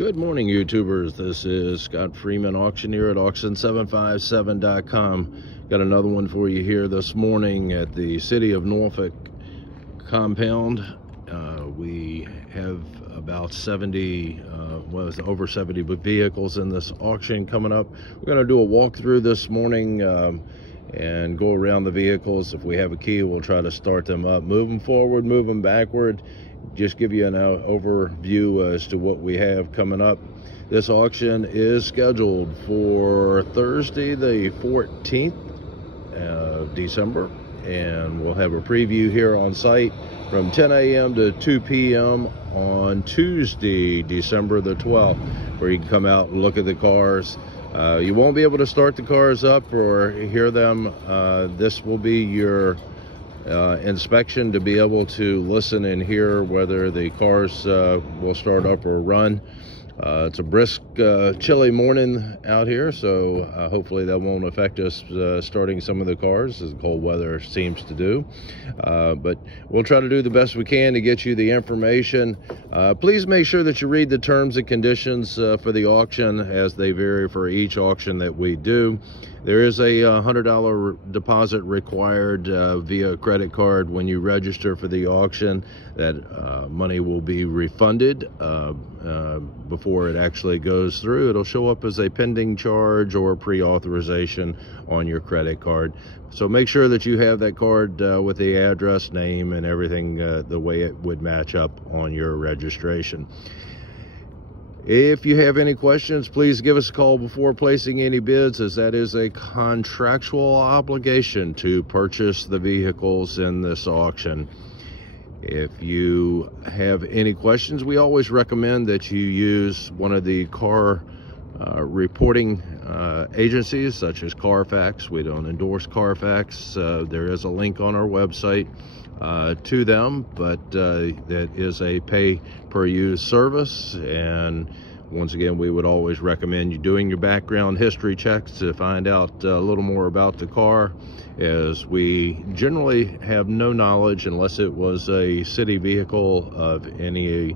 Good morning, YouTubers. This is Scott Freeman, auctioneer at auction757.com. Got another one for you here this morning at the City of Norfolk compound. We have about 70, over 70 vehicles in this auction coming up. We're going to do a walkthrough this morning and go around the vehicles. If we have a key, we'll try to start them up, move them forward, move them backward. Just give you an overview as to what we have coming up. This auction is scheduled for Thursday the 14th of December, and we'll have a preview here on site from 10 a.m. to 2 p.m. on Tuesday, December the 12th, where you can come out and look at the cars. You won't be able to start the cars up or hear them. This will be your inspection to be able to listen and hear whether the cars will start up or run. It's a brisk, chilly morning out here, so hopefully that won't affect us starting some of the cars, as the cold weather seems to do. But we'll try to do the best we can to get you the information. Please make sure that you read the terms and conditions for the auction, as they vary for each auction that we do. There is a $100 deposit required via credit card when you register for the auction. That money will be refunded before it actually goes through. It'll show up as a pending charge or pre-authorization on your credit card. So make sure that you have that card with the address, name, and everything the way it would match up on your registration. If you have any questions, please give us a call before placing any bids, as that is a contractual obligation to purchase the vehicles in this auction. If you have any questions, we always recommend that you use one of the car reporting agencies, such as Carfax. We don't endorse Carfax. There is a link on our website to them, but that is a pay-per-use service. And once again, we would always recommend you doing your background history checks to find out a little more about the car, as we generally have no knowledge, unless it was a city vehicle, of any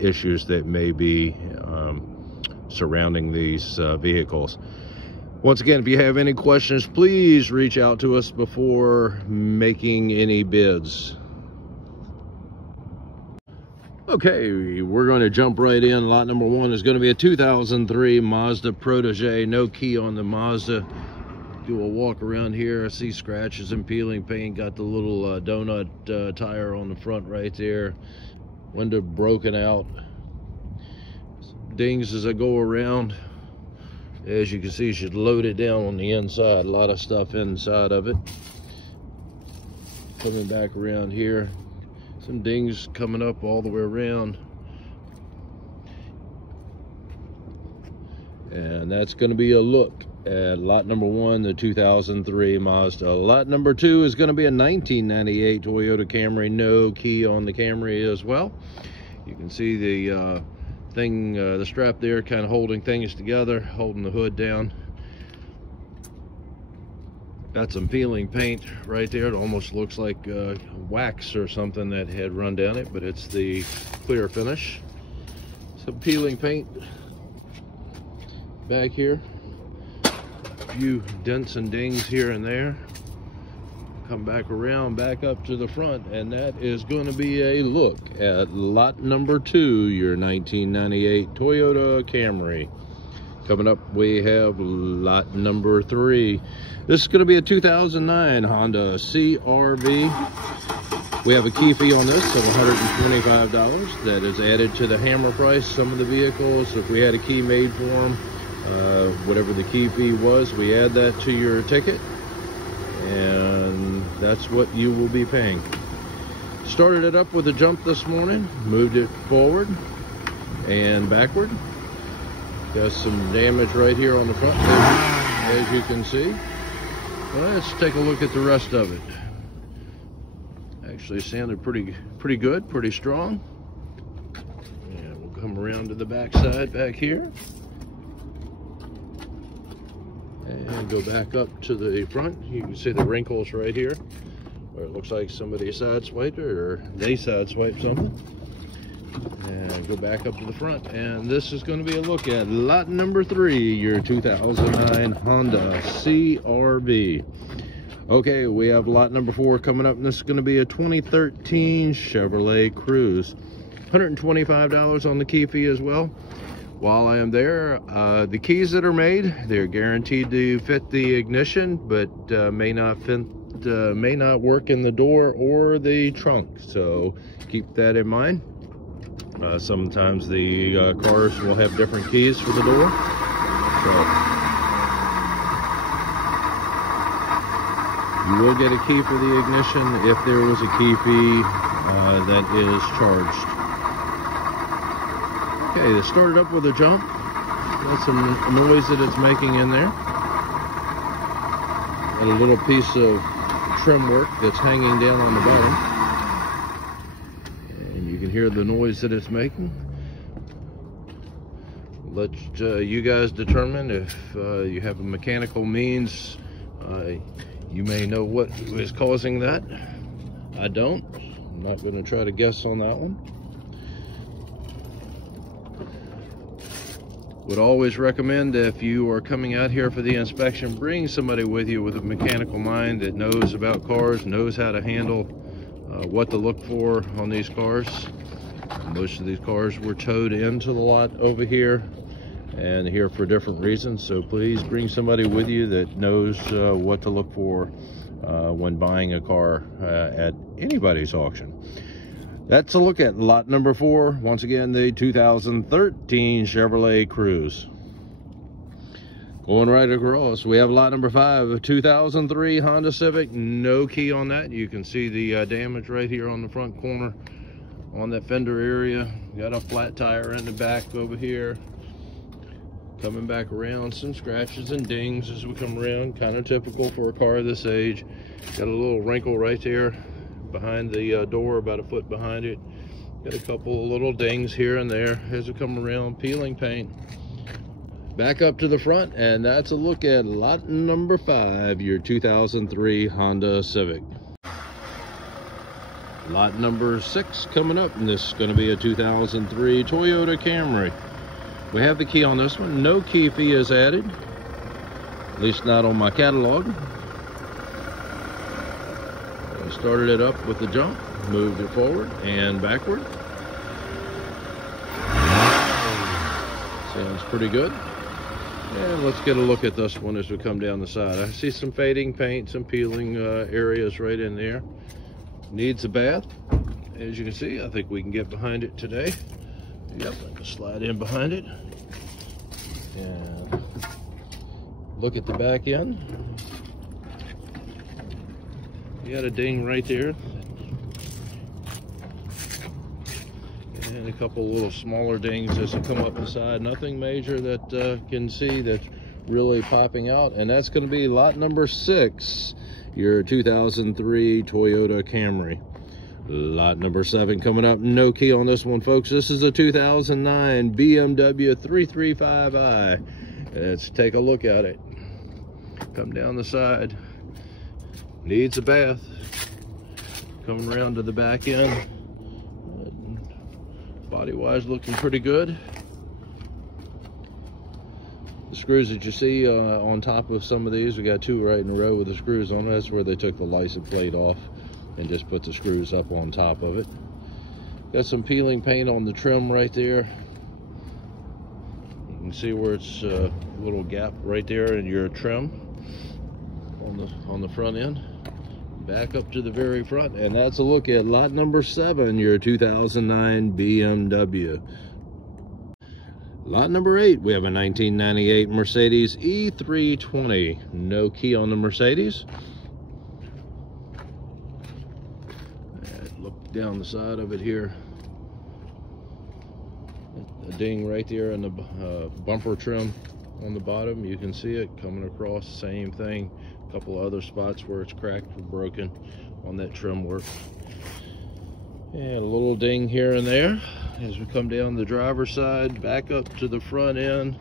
issues that may be surrounding these vehicles. Once again, if you have any questions, please reach out to us before making any bids. Okay, we're going to jump right in. Lot number one is going to be a 2003 Mazda Protege. No key on the Mazda. Do a walk around here. I see scratches and peeling paint. Got the little donut tire on the front right there. Window broken out. Dings as I go around. As you can see, she's loaded down on the inside. A lot of stuff inside of it. Coming back around here. Some dings coming up all the way around. And that's going to be a look at lot number one, the 2003 Mazda. Lot number two is going to be a 1998 Toyota Camry. No key on the Camry as well. You can see the the strap there kind of holding things together, holding the hood down. Got some peeling paint right there. It almost looks like wax or something that had run down it, but it's the clear finish. Some peeling paint back here. A few dents and dings here and there. Come back around, back up to the front, and that is going to be a look at lot number two, your 1998 Toyota Camry. Coming up, we have lot number three. This is going to be a 2009 Honda CR-V. We have a key fee on this of $125 that is added to the hammer price. Some of the vehicles, if we had a key made for them, whatever the key fee was, we add that to your ticket, and that's what you will be paying. Started it up with a jump this morning, moved it forward and backward. Got some damage right here on the front, as you can see. Well, let's take a look at the rest of it. Actually sounded pretty good, pretty strong. And we'll come around to the back side back here. And go back up to the front. You can see the wrinkles right here, where it looks like somebody sideswiped it, or they sideswiped something. And go back up to the front, and this is going to be a look at lot number 3, your 2009 Honda CR-V. Okay, we have lot number 4 coming up, and this is going to be a 2013 Chevrolet Cruze. $125 on the key fee as well. While I am there, the keys that are made, they're guaranteed to fit the ignition, but may not work in the door or the trunk. So keep that in mind. Sometimes the cars will have different keys for the door. So you will get a key for the ignition if there was a key fee that is charged. Okay, it started up with a jump. That's some noise that it's making in there. And a little piece of trim work that's hanging down on the bottom. And you can hear the noise that it's making. Let you guys determine if you have a mechanical means. You may know what is causing that. I don't. I'm not going to try to guess on that one. Would always recommend, if you are coming out here for the inspection, bring somebody with you with a mechanical mind that knows about cars, knows how to handle what to look for on these cars. Most of these cars were towed into the lot over here and here for different reasons, so please bring somebody with you that knows what to look for when buying a car at anybody's auction. That's a look at lot number 4. Once again, the 2013 Chevrolet Cruze. Going right across, we have lot number 5, a 2003 Honda Civic. No key on that. You can see the damage right here on the front corner on that fender area. Got a flat tire in the back over here. Coming back around, some scratches and dings as we come around. Kind of typical for a car this age. Got a little wrinkle right there behind the door, about a foot behind it. Got a couple of little dings here and there as we come around. Peeling paint. Back up to the front, and that's a look at lot number 5, your 2003 Honda Civic. Lot number 6 coming up, and this is going to be a 2003 Toyota Camry. We have the key on this one. No key fee is added, at least not on my catalog. Started it up with the jump, moved it forward and backward. Sounds pretty good. And let's get a look at this one as we come down the side. I see some fading paint, some peeling areas right in there. Needs a bath. As you can see, I think we can get behind it today. Yep, I can slide in behind it. And look at the back end. You got a ding right there. And a couple little smaller dings as they come up the side. Nothing major that can see that's really popping out. And that's going to be lot number 6, your 2003 Toyota Camry. Lot number 7 coming up. No key on this one, folks. This is a 2009 BMW 335i. Let's take a look at it. Come down the side. Needs a bath. Coming around to the back end. Body wise looking pretty good. The screws that you see on top of some of these, we got 2 right in a row with the screws on it. That's where they took the license plate off and just put the screws up on top of it. Got some peeling paint on the trim right there. You can see where it's a little gap right there in your trim on the front end. Back up to the very front, and that's a look at lot number 7, your 2009 BMW. Lot number 8, we have a 1998 Mercedes E320. No key on the Mercedes. And look down the side of it here. A ding right there in the bumper trim on the bottom. You can see it coming across, same thing. A couple of other spots where it's cracked or broken on that trim work. And a little ding here and there as we come down the driver's side, back up to the front end.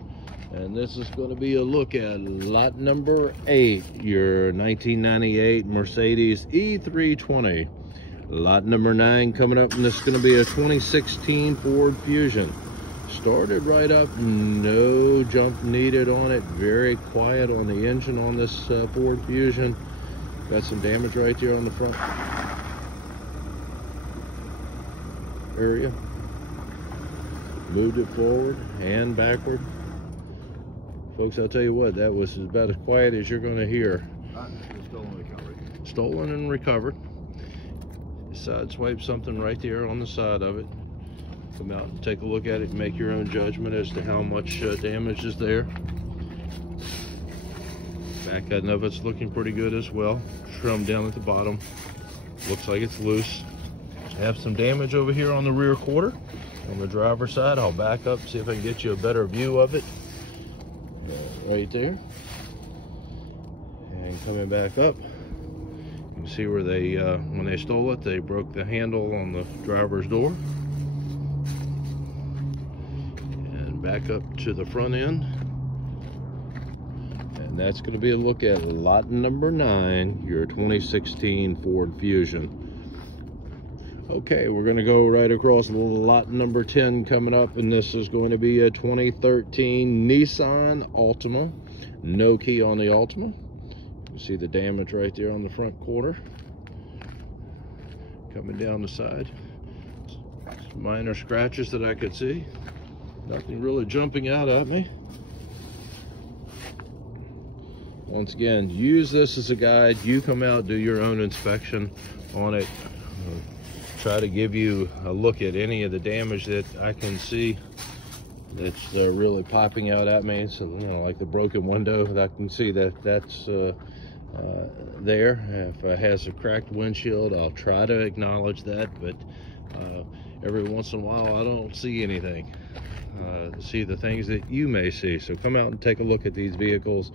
And this is going to be a look at lot number 8, your 1998 Mercedes E320. Lot number 9 coming up, and this is going to be a 2016 Ford Fusion. Started right up, no jump needed on it. Very quiet on the engine on this Ford Fusion. Got some damage right there on the front area. Moved it forward and backward. Folks, I'll tell you what, that was about as quiet as you're going to hear. Stolen and recovered. Sideswipe something right there on the side of it. Come out and take a look at it and make your own judgment as to how much damage is there. Back end of it's looking pretty good as well. Trim down at the bottom. Looks like it's loose. Have some damage over here on the rear quarter. On the driver's side, I'll back up, see if I can get you a better view of it. Right there. And coming back up, you can see where they, when they stole it, they broke the handle on the driver's door. And back up to the front end. And that's going to be a look at lot number 9, your 2016 Ford Fusion. Okay, we're going to go right across lot number 10 coming up, and this is going to be a 2013 Nissan Altima. No key on the Altima. You see the damage right there on the front quarter. Coming down the side. Some minor scratches that I could see. Nothing really jumping out at me. Once again, use this as a guide. You come out, do your own inspection on it. Try to give you a look at any of the damage that I can see that's really popping out at me. So, you know, like the broken window, I can see that that's there. If it has a cracked windshield, I'll try to acknowledge that, but every once in a while I don't see anything. See the things that you may see. So come out and take a look at these vehicles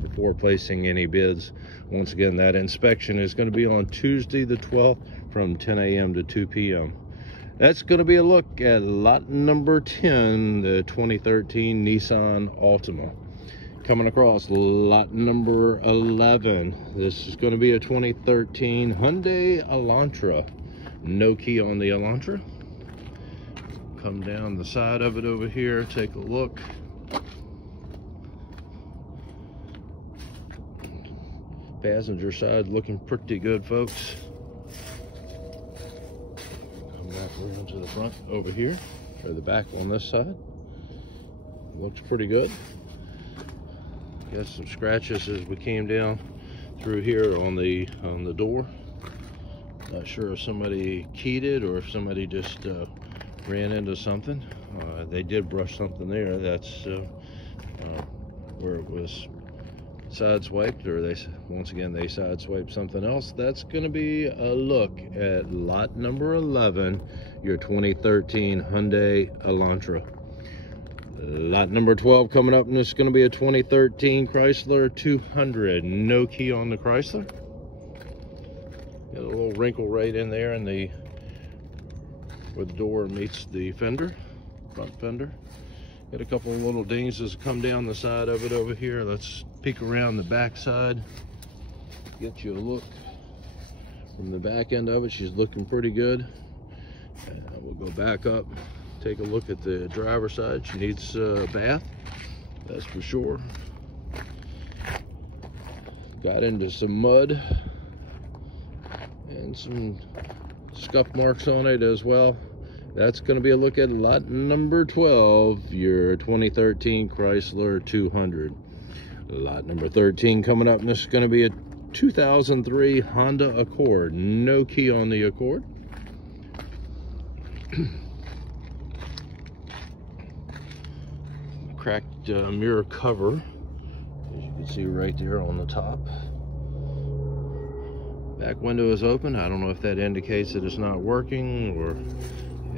before placing any bids. Once again, that inspection is going to be on Tuesday the 12th from 10 a.m. to 2 p.m. That's going to be a look at lot number 10, the 2013 Nissan Altima. Coming across lot number 11, this is going to be a 2013 Hyundai Elantra. No key on the Elantra. Come down the side of it over here, take a look. Passenger side looking pretty good, folks. Come back around to the front over here, or the back on this side. Looks pretty good. Got some scratches as we came down through here on the door. Not sure if somebody keyed it or if somebody just ran into something. They did brush something there. That's where it was sideswiped, or once again they sideswiped something else. That's going to be a look at lot number 11, your 2013 Hyundai Elantra. Lot number 12 coming up, and it's going to be a 2013 Chrysler 200. No key on the Chrysler. Got a little wrinkle right in there in the where the door meets the fender, front fender. Got a couple of little dings as come down the side of it over here. Let's peek around the back side, get you a look from the back end of it. She's looking pretty good. We'll go back up, take a look at the driver's side. She needs a bath, that's for sure. Got into some mud and some scuff marks on it as well. That's going to be a look at lot number 12, your 2013 Chrysler 200. Lot number 13 coming up, and this is going to be a 2003 Honda Accord. No key on the Accord. Cracked mirror cover, as you can see right there on the top. Back window is open. I don't know if that indicates that it's not working, or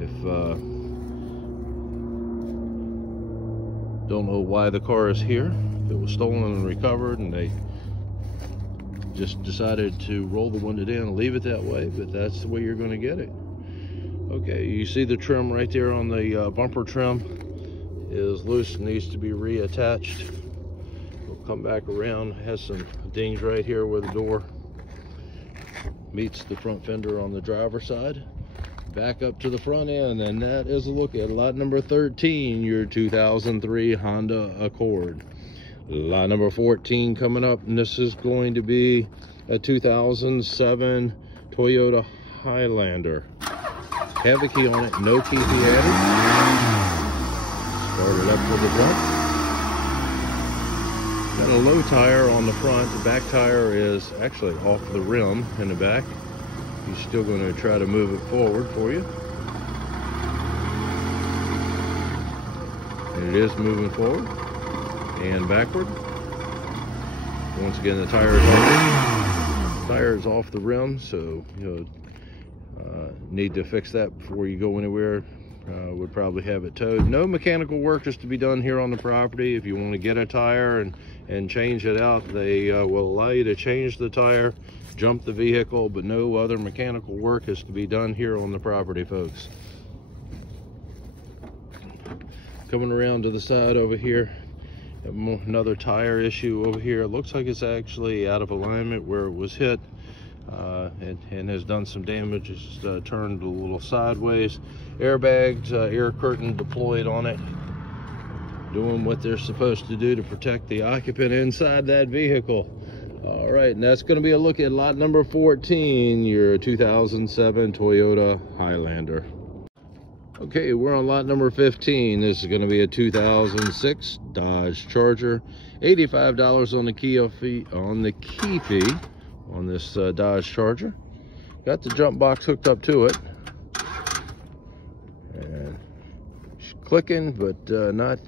if don't know why the car is here. If it was stolen and recovered and they just decided to roll the window down and leave it that way, but that's the way you're going to get it. Okay, you see the trim right there on the bumper trim is loose and needs to be reattached. We'll come back around. It has some dings right here where the door meets the front fender on the driver's side. Back up to the front end, and that is a look at lot number 13, your 2003 Honda Accord. Lot number 14 coming up, and this is going to be a 2007 Toyota Highlander. Have the key on it, no key fee added. Start it up to the front. Got a low tire on the front. The back tire is actually off the rim in the back. He's still going to try to move it forward for you. And it is moving forward and backward. Once again, the tire is off the rim, so need to fix that before you go anywhere. Would probably have it towed. No mechanical work is to be done here on the property. If you want to get a tire and change it out, they will allow you to change the tire, jump the vehicle, but no other mechanical work is to be done here on the property, folks. Coming around to the side over here, another tire issue over here. It looks like it's actually out of alignment where it was hit. And has done some damage. It's turned a little sideways. Airbags, air curtain deployed on it, doing what they're supposed to do to protect the occupant inside that vehicle. All right, and that's going to be a look at lot number 14, your 2007 Toyota Highlander. Okay, we're on lot number 15. This is going to be a 2006 Dodge Charger. $85 on the key fee on this Dodge Charger. Got the jump box hooked up to it, and it's clicking, but not.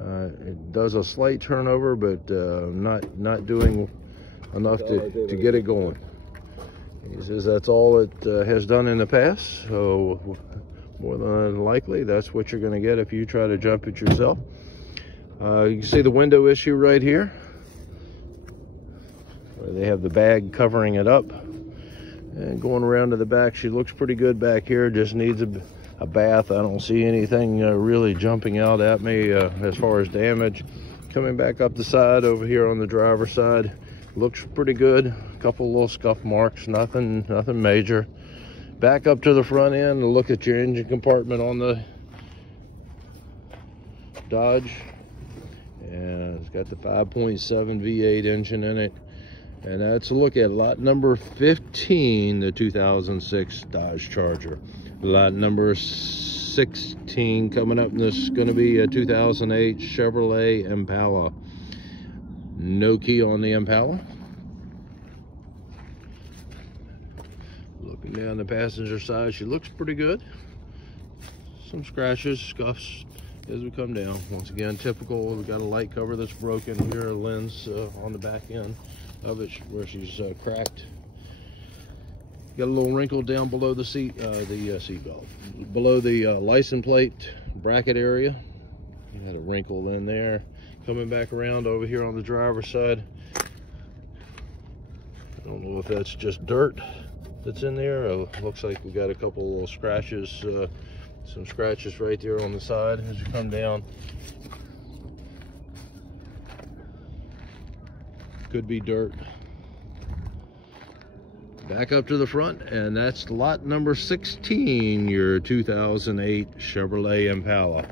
It does a slight turnover, but not doing enough to get it going. He says that's all it has done in the past, so more than likely that's what you're going to get if you try to jump it yourself. You can see the window issue right here. They have the bag covering it up, and going around to the back, she looks pretty good back here. Just needs a bath. I don't see anything really jumping out at me as far as damage. Coming back up the side over here on the driver's side, looks pretty good. A couple little scuff marks, nothing major. Back up to the front end and look at your engine compartment on the Dodge, and it's got the 5.7 V8 engine in it. And that's a look at lot number 15, the 2006 Dodge Charger. Lot number 16 coming up, and this is going to be a 2008 Chevrolet Impala. No key on the Impala. Looking down the passenger side, she looks pretty good. Some scratches, scuffs as we come down. Once again, typical. We've got a light cover that's broken here, a lens on the back end of it where she's cracked. Got a little wrinkle down below the seat belt, below the license plate bracket area. You had a wrinkle in there. Coming back around over here on the driver's side, I don't know if that's just dirt that's in there. Looks like we got a couple little scratches, some scratches right there on the side as you come down. Could be dirt. Back up to the front, and that's lot number 16, your 2008 Chevrolet Impala.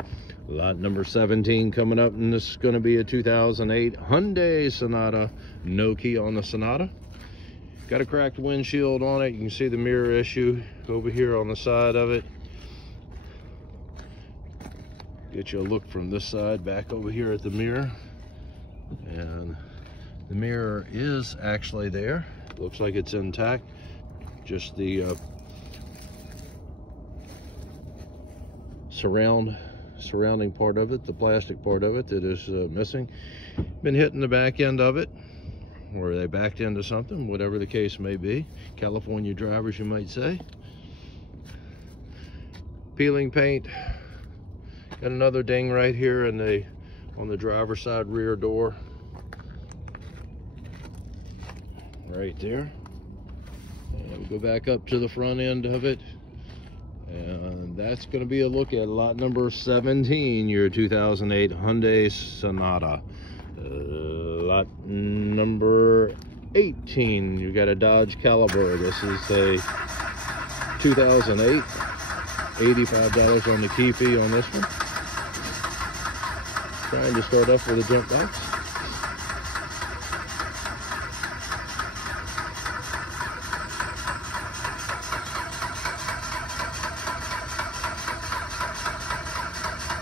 Lot number 17 coming up, and this is going to be a 2008 Hyundai Sonata. No key on the Sonata. Got a cracked windshield on it. You can see the mirror issue over here on the side of it. Get you a look from this side, back over here at the mirror, and the mirror is actually there. Looks like it's intact. Just the surrounding part of it, the plastic part of it, that is missing. Been hitting the back end of it, or they backed into something, whatever the case may be. California drivers, you might say. Peeling paint. Got another ding right here on the driver's side rear door. Right there. And we go back up to the front end of it, and that's going to be a look at lot number 17, your 2008 Hyundai Sonata. Lot number 18. You got a Dodge Caliber. This is a 2008. $85 on the key fee on this one. Trying to start off with a jump box.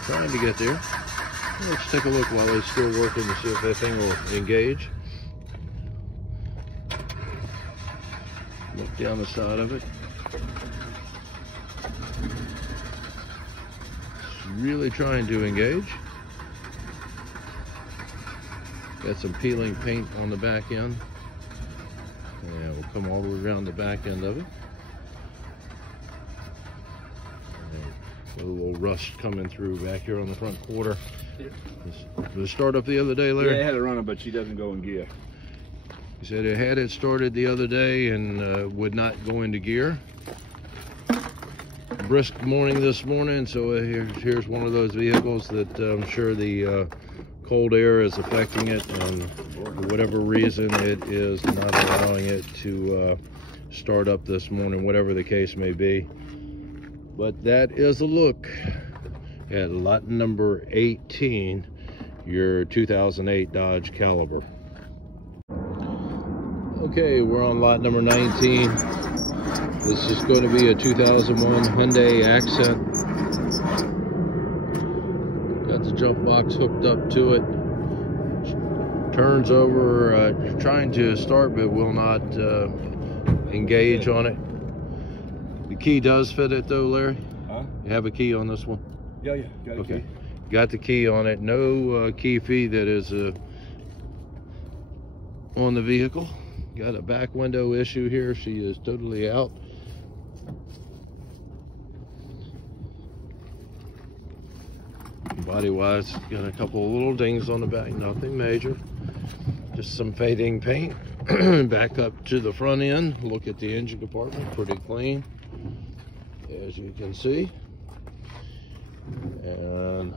Trying to get there. Let's take a look while it's still working to see if that thing will engage. Look down the side of it. It's really trying to engage. Got some peeling paint on the back end. Yeah, we'll come all the way around the back end of it. A little rust coming through back here on the front quarter. Did it start up the other day, Larry? Yeah, I had it running, but she doesn't go in gear. He said it had it started the other day and would not go into gear. Brisk morning this morning, so here's one of those vehicles that I'm sure the cold air is affecting it, and for whatever reason it is not allowing it to start up this morning, whatever the case may be. But that is a look at lot number 18, your 2008 Dodge Caliber. Okay, we're on lot number 19. This is going to be a 2001 Hyundai Accent. Got the jump box hooked up to it. Turns over, trying to start but will not engage on it. The key does fit it though, Larry? Huh? You have a key on this one? Yeah, got okay. Key. Got the key on it. No key fee that is on the vehicle. Got a back window issue here. She is totally out. Body wise, got a couple of little dings on the back, nothing major. Just some fading paint. Back up to the front end. Look at the engine compartment, pretty clean, as you can see. And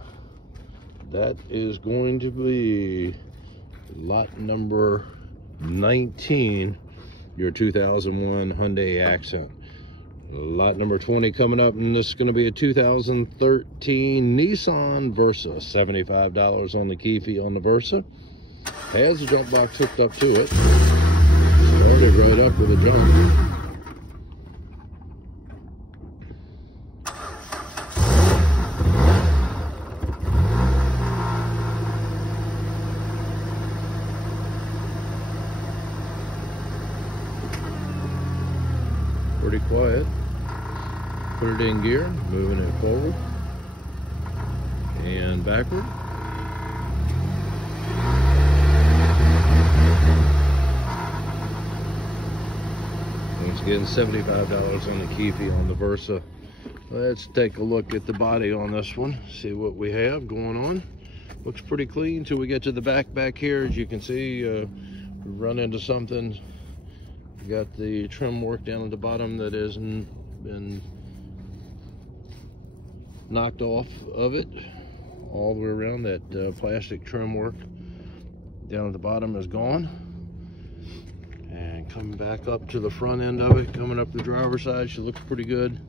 that is going to be lot number 19, your 2001 Hyundai Accent. Lot number 20 coming up, and this is going to be a 2013 Nissan Versa. $75 on the key fee on the Versa. Has a jump box hooked up to it. Started right up with a jump. Pretty quiet. Put it in gear, moving it forward and backward. Once again, $75 on the key fee on the Versa. Let's take a look at the body on this one, see what we have going on. Looks pretty clean till we get to the back here. As you can see, we run into something. We got the trim work down at the bottom that hasn't been knocked off of it. All the way around, that plastic trim work down at the bottom is gone. And coming back up to the front end of it, coming up the driver's side, she looks pretty good.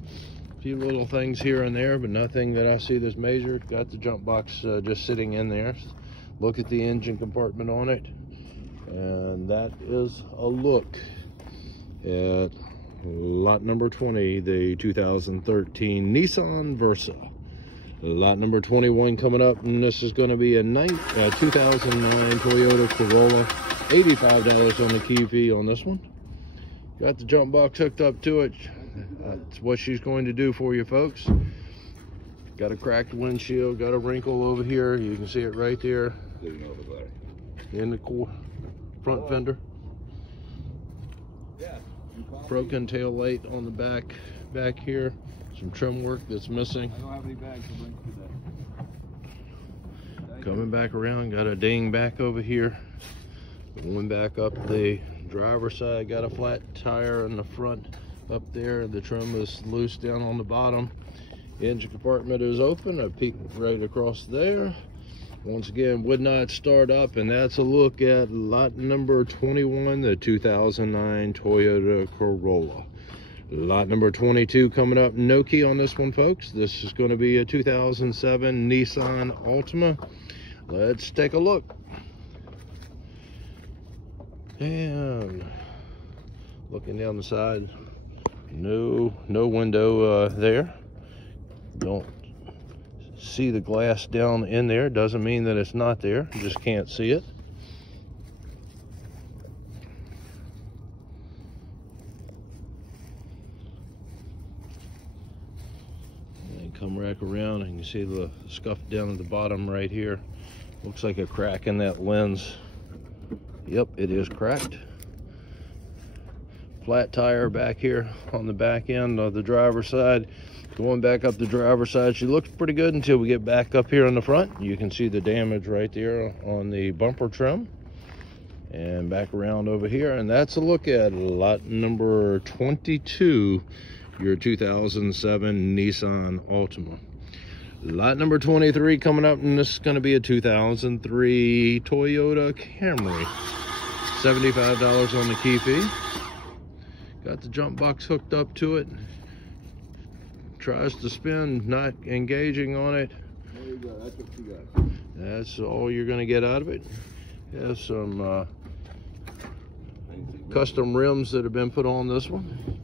A few little things here and there, but nothing that I see that's major. Got the jump box just sitting in there. Look at the engine compartment on it. And that is a look at lot number 20, the 2013 Nissan Versa. Lot number 21 coming up, and this is going to be a 2009 Toyota Corolla. $85 on the key fee on this one. Got the jump box hooked up to it. That's what she's going to do for you folks. Got a cracked windshield, got a wrinkle over here. You can see it right there in the front fender. Broken tail light on the back here. Some trim work that's missing. I don't have any bags to bring today. Coming back around, got a ding back over here. Going back up the driver's side, got a flat tire in the front up there. The trim is loose down on the bottom. Engine compartment is open. I peeked right across there. Once again, would not start up, and that's a look at lot number 21, the 2009 Toyota Corolla. Lot number 22 coming up, no key on this one, folks. This is going to be a 2007 Nissan Altima. Let's take a look. And looking down the side, no window there. Don't see the glass down in there. Doesn't mean that it's not there, you just can't see it. And come back around and you see the scuff down at the bottom right here. Looks like a crack in that lens. Yep, it is cracked. Flat tire back here on the back end of the driver's side. Going back up the driver's side, she looks pretty good until we get back up here on the front. You can see the damage right there on the bumper trim. And back around over here, and that's a look at lot number 22, your 2007 Nissan Altima. Lot number 23 coming up, and this is going to be a 2003 Toyota Camry. $75 on the key fee. Got the jump box hooked up to it. Tries to spin, not engaging on it. There you go. That's what you got. That's all you're going to get out of it. Has some custom rims that have been put on this one.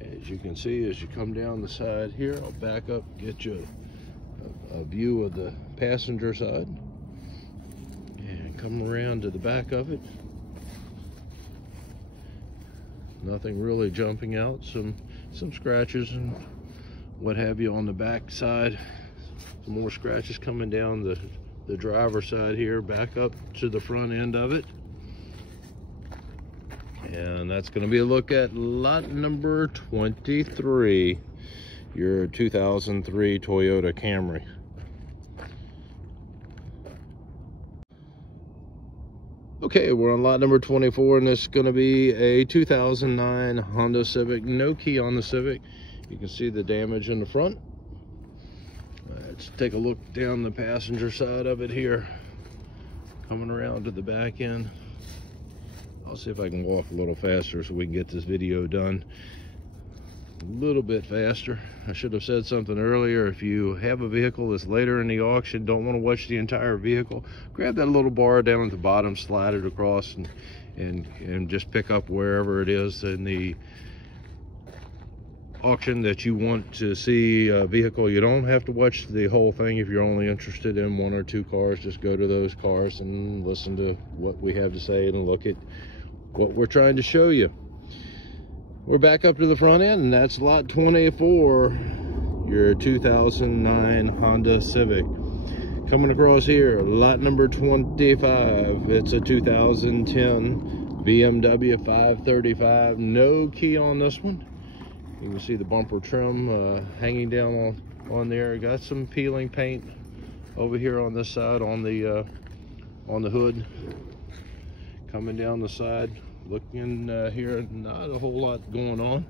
As you can see, as you come down the side here, I'll back up, get you a view of the passenger side. And come around to the back of it. Nothing really jumping out. Some scratches and what have you on the back side. Some more scratches coming down the driver's side here, back up to the front end of it. And that's going to be a look at lot number 23, your 2003 Toyota Camry. Okay, we're on lot number 24, and this is going to be a 2009 Honda Civic. No key on the Civic. You can see the damage in the front. Let's take a look down the passenger side of it here. Coming around to the back end. I'll see if I can walk a little faster so we can get this video done a little bit faster. I should have said something earlier. If you have a vehicle that's later in the auction, don't want to watch the entire vehicle, grab that little bar down at the bottom, slide it across, and just pick up wherever it is in the auction that you want to see a vehicle. You don't have to watch the whole thing. If you're only interested in one or two cars, just go to those cars and listen to what we have to say and look at what we're trying to show you. We're back up to the front end, and that's lot 24, your 2009 Honda Civic. Coming across here, lot number 25, it's a 2010 BMW 535. No key on this one. You can see the bumper trim hanging down on there. Got some peeling paint over here on this side on the hood. Coming down the side, looking here, not a whole lot going on.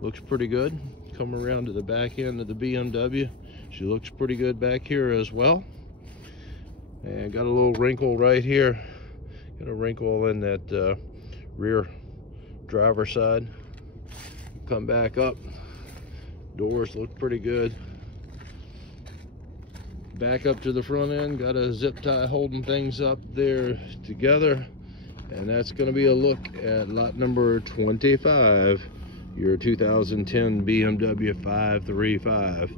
Looks pretty good. Come around to the back end of the BMW. She looks pretty good back here as well. And got a little wrinkle right here. Got a wrinkle in that rear driver side. Come back up. Doors look pretty good. Back up to the front end. Got a zip tie holding things up there together. And that's going to be a look at lot number 25, your 2010 BMW 535.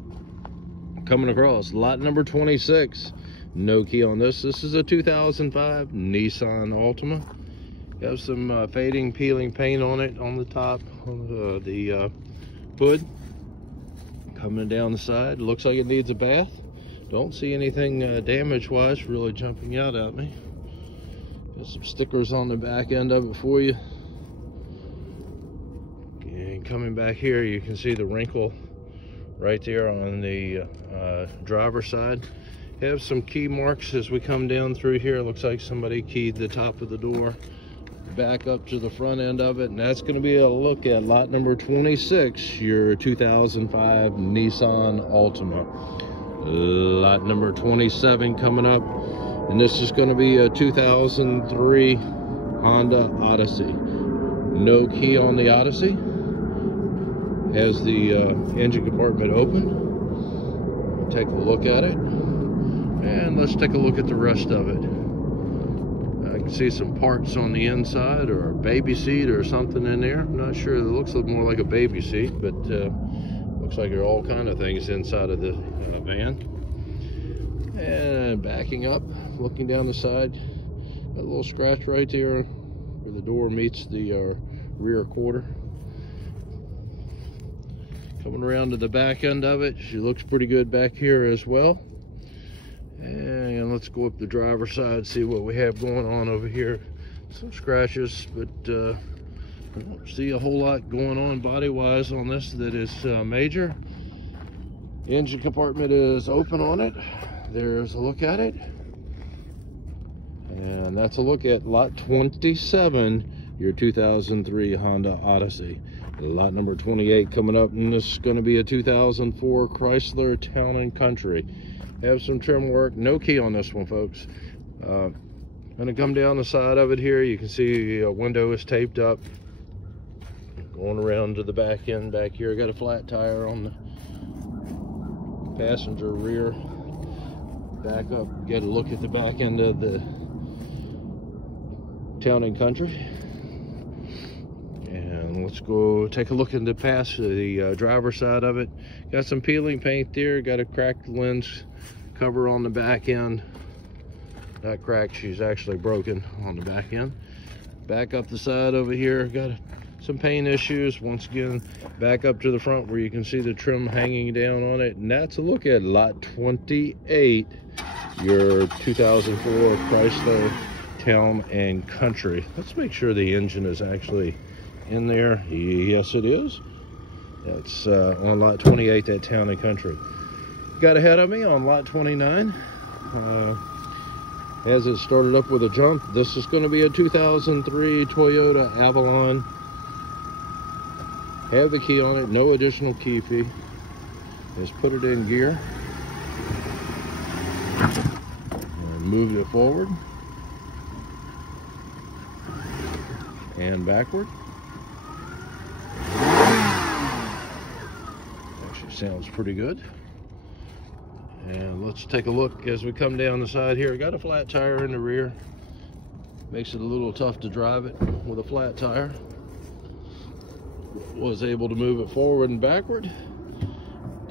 Coming across lot number 26. No key on this. This is a 2005 Nissan Altima. Got some fading, peeling paint on it on the top of the hood. Coming down the side. Looks like it needs a bath. Don't see anything damage-wise really jumping out at me. Got some stickers on the back end of it for you. And coming back here, you can see the wrinkle right there on the driver's side. Have some key marks as we come down through here. Looks like somebody keyed the top of the door. Back up to the front end of it, and that's going to be a look at lot number 26, your 2005 Nissan Altima. Lot number 27 coming up, and this is going to be a 2003 Honda Odyssey. No key on the Odyssey. Has the engine compartment open. Take a look at it, and let's take a look at the rest of it. I can see some parts on the inside, or a baby seat or something in there. I'm not sure. It looks more like a baby seat, but looks like there are all kind of things inside of the van. And backing up, looking down the side, got a little scratch right there where the door meets the rear quarter. Coming around to the back end of it, she looks pretty good back here as well. And let's go up the driver's side, see what we have going on over here. Some scratches, but I don't see a whole lot going on body-wise on this that is major. Engine compartment is open on it. There's a look at it. And that's a look at lot 27, your 2003 Honda Odyssey. Lot number 28 coming up, and this is going to be a 2004 Chrysler Town & Country. Have some trim work, no key on this one, folks. Going to come down the side of it here. You can see a window is taped up. Going around to the back end back here, got a flat tire on the passenger rear. Back up, get a look at the back end of the Town & Country. And let's go take a look into past the driver's side of it. Got some peeling paint there, got a cracked lens cover on the back end. Not cracked, she's actually broken on the back end. Back up the side over here, got some paint issues. Once again, back up to the front where you can see the trim hanging down on it. And that's a look at lot 28, your 2004 Chrysler Town & Country. Let's make sure the engine is actually in there. Yes, it is. That's on lot 28, that Town & Country. Got ahead of me on lot 29. As it started up with a jump, this is going to be a 2003 Toyota Avalon. Have the key on it, no additional key fee. Just put it in gear and moved it forward and backward. Actually sounds pretty good. And let's take a look as we come down the side here. Got a flat tire in the rear. Makes it a little tough to drive it with a flat tire. Was able to move it forward and backward.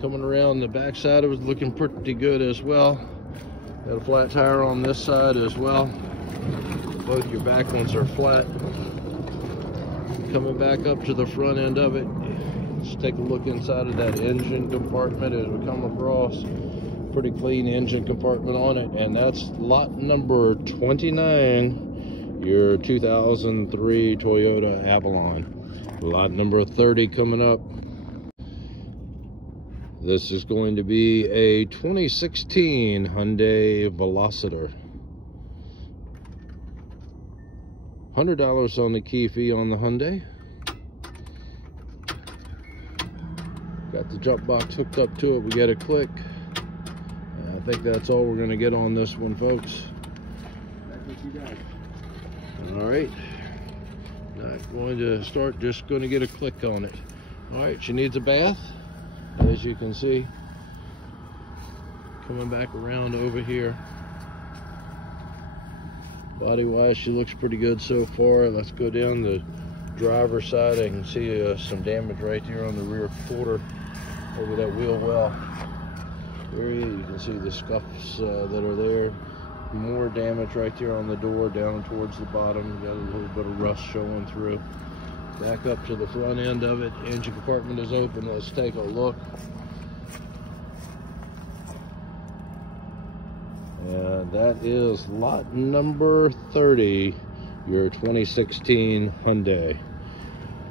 Coming around the back side, it was looking pretty good as well. Got a flat tire on this side as well. Both your back ones are flat. Coming back up to the front end of it. Let's take a look inside of that engine compartment as we come across. Pretty clean engine compartment on it, and that's lot number 29, your 2003 Toyota Avalon. Lot number 30 coming up. This is going to be a 2016 Hyundai Velociter. $100 on the key fee on the Hyundai. Got the jump box hooked up to it. We got a click. I think that's all we're going to get on this one, folks. That's what you got. All right. Not going to start, just going to get a click on it. All right, she needs a bath, as you can see. Coming back around over here. Body-wise, she looks pretty good so far. Let's go down the driver's side. I can see some damage right here on the rear quarter over that wheel well area. You can see the scuffs that are there. More damage right there on the door down towards the bottom. Got a little bit of rust showing through. Back up to the front end of it. Engine compartment is open. Let's take a look. And that is lot number 30, your 2016 Hyundai.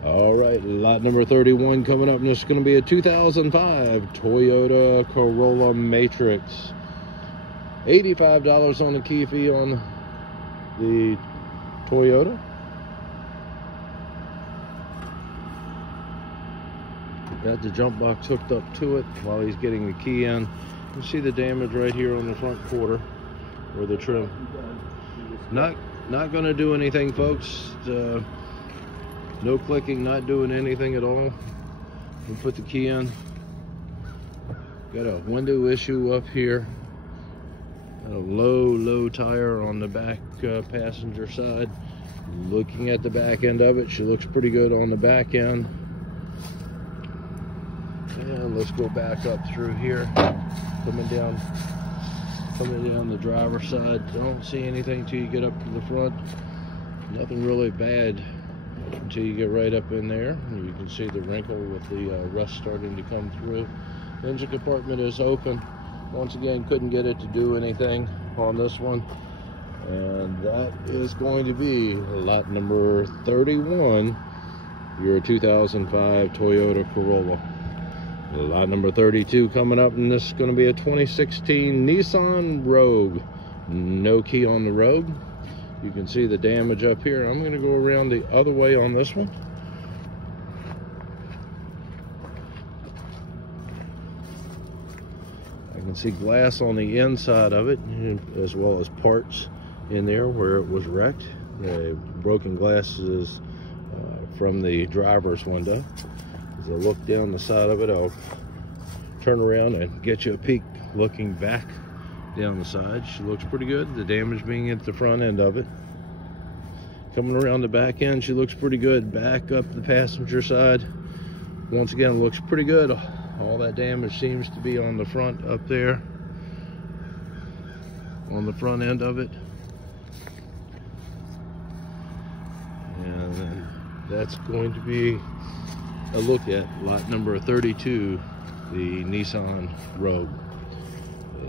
All right, lot number 31 coming up, and this is going to be a 2005 Toyota Corolla Matrix. $85 on the key fee on the Toyota. Got the jump box hooked up to it while he's getting the key in. You see the damage right here on the front quarter where the trim. Not going to do anything, folks. No clicking, not doing anything at all. We'll put the key in. Got a window issue up here. Got a low tire on the back passenger side. Looking at the back end of it, she looks pretty good on the back end. And let's go back up through here. Coming down the driver's side. Don't see anything till you get up to the front. Nothing really bad until you get right up in there. You can see the wrinkle with the rust starting to come through. Engine compartment is open. Once again, couldn't get it to do anything on this one. And that is going to be lot number 31, your 2005 Toyota Corolla. Lot number 32 coming up, and this is going to be a 2016 Nissan Rogue. No key on the Rogue. You can see the damage up here. I'm going to go around the other way on this one. I can see glass on the inside of it, as well as parts in there where it was wrecked. Broken glasses from the driver's window. As I look down the side of it, I'll turn around and get you a peek looking back down the side. She looks pretty good. The damage being at the front end of it. Coming around the back end, she looks pretty good. Back up the passenger side. Once again, looks pretty good. All that damage seems to be on the front up there. On the front end of it. And that's going to be a look at lot number 32, the Nissan Rogue.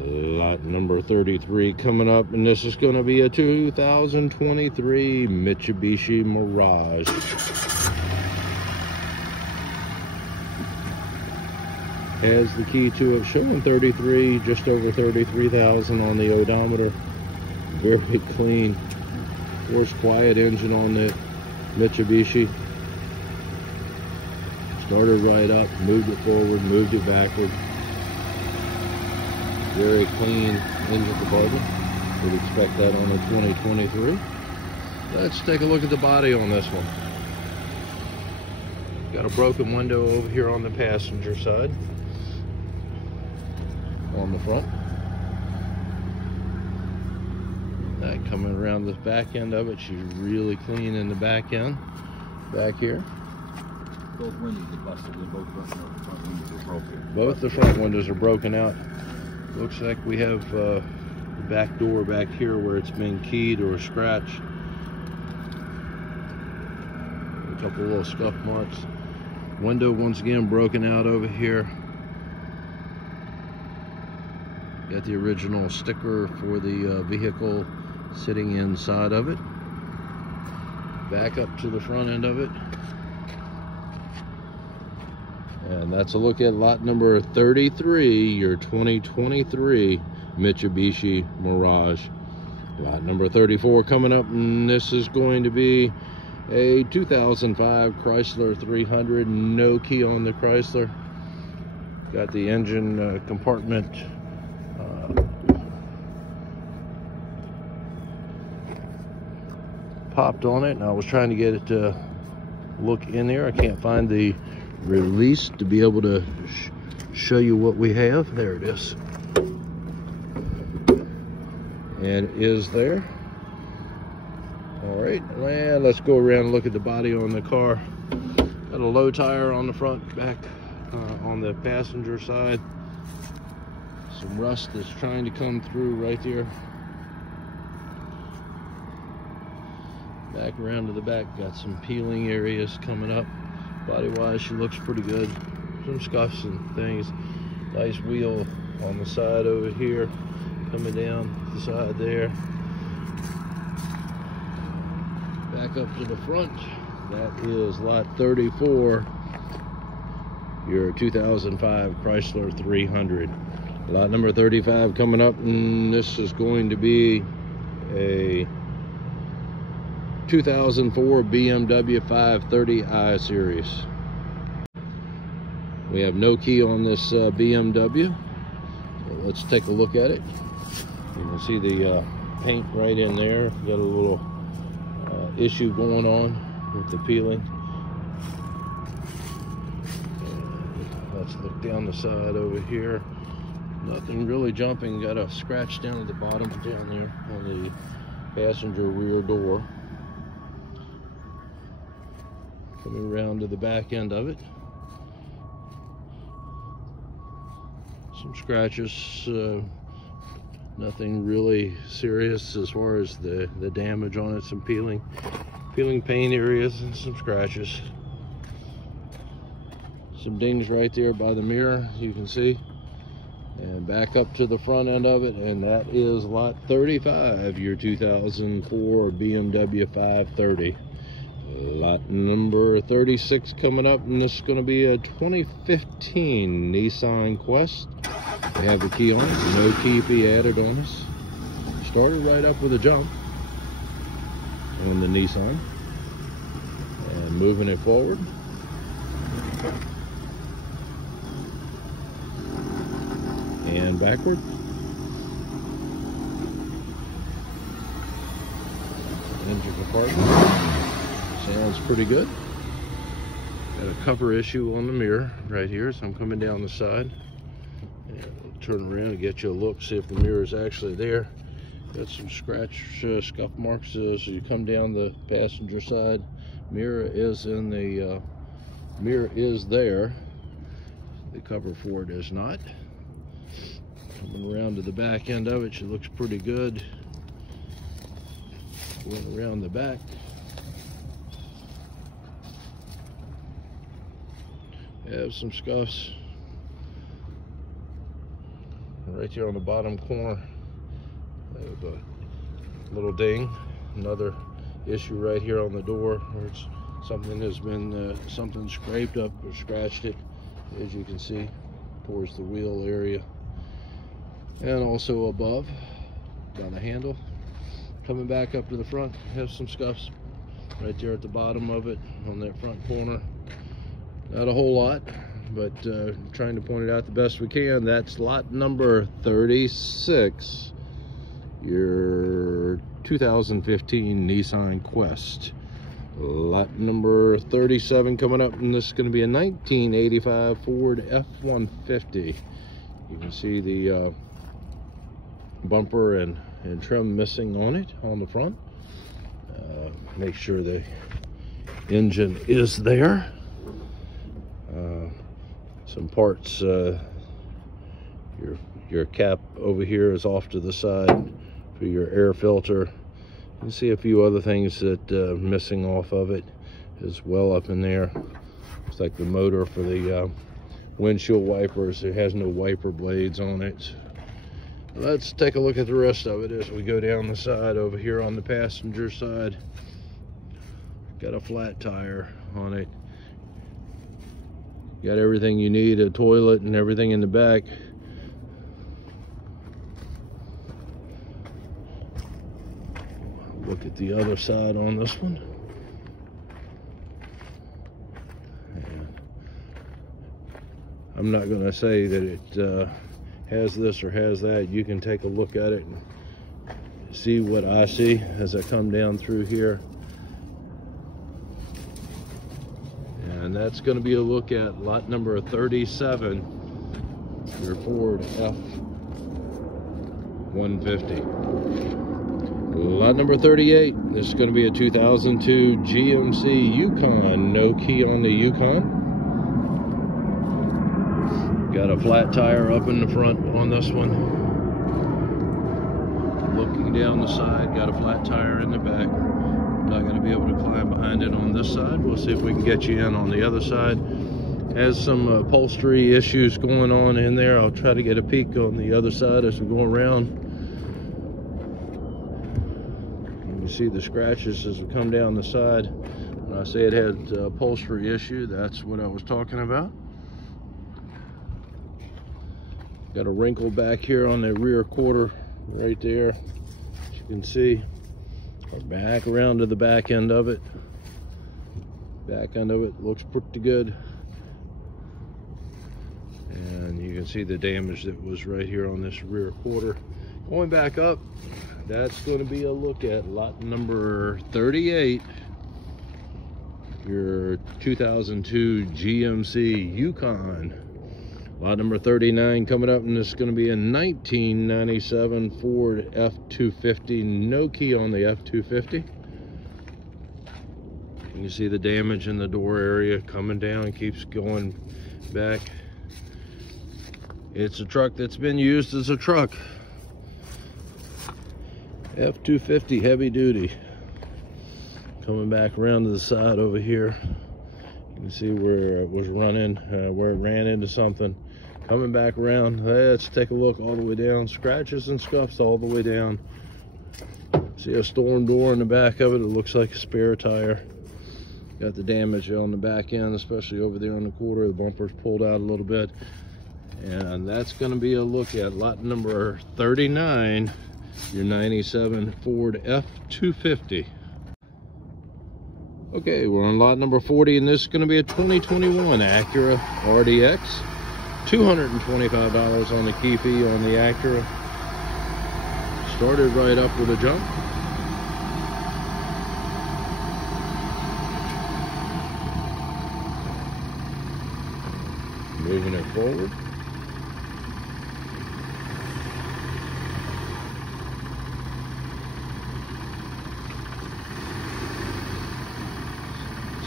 Lot number 33 coming up, and this is going to be a 2023 Mitsubishi Mirage. Has the key to it, showing 33, just over 33,000 on the odometer. Very clean, force quiet engine on the Mitsubishi. Started right up, moved it forward, moved it backward. Very clean engine compartment. Would expect that on a 2023. Let's take a look at the body on this one. Got a broken window over here on the passenger side. On the front. That coming around the back end of it, she's really clean in the back end. Back here. Both windows are busted. Both front windows are broken. Both the front windows are broken out. Looks like we have the back door back here where it's been keyed or scratched. A couple little scuff marks. Window once again broken out over here. Got the original sticker for the vehicle sitting inside of it. Back up to the front end of it. And that's a look at lot number 33, your 2023 Mitsubishi Mirage. Lot number 34 coming up, and this is going to be a 2005 Chrysler 300. No key on the Chrysler. Got the engine compartment popped on it, and I was trying to get it to look in there. I can't find the release to be able to show you what we have. There it is. And it is there. All right, well, let's go around and look at the body on the car. Got a low tire on the front, back on the passenger side. Some rust that's trying to come through right there. Back around to the back, got some peeling areas coming up. Body wise, she looks pretty good. Some scuffs and things. Nice wheel on the side over here, coming down the side there. Back up to the front. That is lot 34, your 2005 Chrysler 300. Lot number 35 coming up, and this is going to be a 2004 BMW 530i series. We have no key on this BMW. Let's take a look at it. You can see the paint right in there. Got a little issue going on with the peeling. And let's look down the side over here. Nothing really jumping. Got a scratch down at the bottom down there on the passenger rear door. Coming around to the back end of it. Some scratches. Nothing really serious as far as the damage on it. Some peeling paint areas and some scratches. Some dings right there by the mirror, you can see. And back up to the front end of it, and that is lot 35, your 2004 BMW 530. Lot number 36 coming up, and this is going to be a 2015 Nissan Quest. They have the key on it, no key fee added on this. Started right up with a jump on the Nissan, and moving it forward. And backward. Engine compartment. Sounds pretty good. Got a cover issue on the mirror right here, so I'm coming down the side. And we'll turn around and get you a look, see if the mirror is actually there. Got some scratch scuff marks as you come down the passenger side. Mirror is in the mirror is there. The cover for it is not. Coming around to the back end of it, she looks pretty good. Going around the back. Have some scuffs right here on the bottom corner. Have a little ding. Another issue right here on the door where it's something has been something scraped up or scratched it, as you can see, towards the wheel area. And also above by the handle. Coming back up to the front, have some scuffs right there at the bottom of it on that front corner. Not a whole lot, but trying to point it out the best we can. That's lot number 36, your 2015 Nissan Quest. Lot number 37 coming up, and this is going to be a 1985 Ford F-150. You can see the bumper and trim missing on it on the front. Make sure the engine is there. Some parts, your cap over here is off to the side for your air filter. You can see a few other things that missing off of it as well up in there. Looks like the motor for the windshield wipers. It has no wiper blades on it. Let's take a look at the rest of it as we go down the side over here on the passenger side. Got a flat tire on it. Got everything you need, a toilet and everything in the back. Look at the other side on this one. And I'm not going to say that it has this or has that. You can take a look at it and see what I see as I come down through here. And that's going to be a look at lot number 37, your Ford F-150. Lot number 38, this is going to be a 2002 GMC Yukon. No key on the Yukon. Got a flat tire up in the front on this one. Looking down the side, got a flat tire in the back. Not going to be able to climb behind it on this side. We'll see if we can get you in on the other side. Has some upholstery issues going on in there. I'll try to get a peek on the other side as we go around. You see the scratches as we come down the side. When I say it had upholstery issue, that's what I was talking about. Got a wrinkle back here on the rear quarter right there, as you can see. Back around to the back end of it. Back end of it looks pretty good. And you can see the damage that was right here on this rear quarter. Going back up, that's going to be a look at lot number 38, your 2002 GMC Yukon. Lot number 39 coming up, and this is going to be a 1997 Ford F-250. No key on the F-250. You can see the damage in the door area coming down, keeps going back. It's a truck that's been used as a truck. F-250 heavy duty. Coming back around to the side over here. You can see where it was running, where it ran into something. Coming back around, let's take a look all the way down. Scratches and scuffs all the way down. See a storm door in the back of it. It looks like a spare tire. Got the damage on the back end, especially over there on the quarter. The bumper's pulled out a little bit. And that's going to be a look at lot number 39, your 97 Ford F-250. Okay, we're on lot number 40, and this is going to be a 2021 Acura RDX. $225 on the key fee on the Acura. Started right up with a jump. Moving it forward.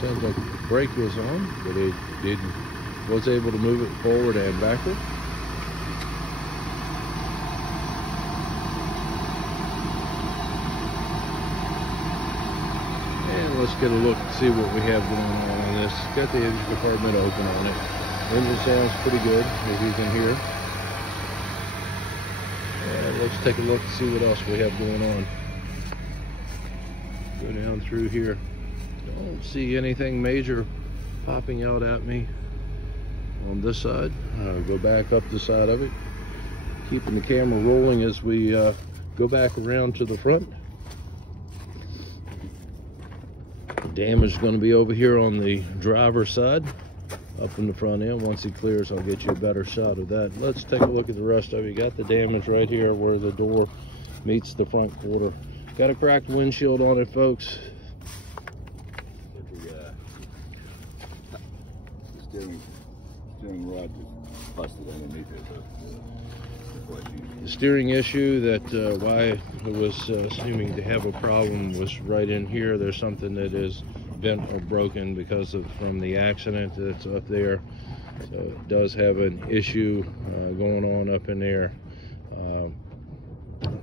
Sounds like the brake was on, but it was able to move it forward and backward. And let's get a look and see what we have going on this. Got the engine compartment open on it. Engine sounds pretty good, as you can hear. And let's take a look and see what else we have going on. Go down through here. Don't see anything major popping out at me on this side. Go back up the side of it, keeping the camera rolling as we go back around to the front. Damage is going to be over here on the driver's side, up in the front end. Once he clears, I'll get you a better shot of that. Let's take a look at the rest of it. You got the damage right here where the door meets the front quarter. Got a cracked windshield on it, folks. Steering rod just busted underneath it. The steering issue that why it was seeming to have a problem was right in here. There's something that is bent or broken because of from the accident that's up there. So it does have an issue going on up in there.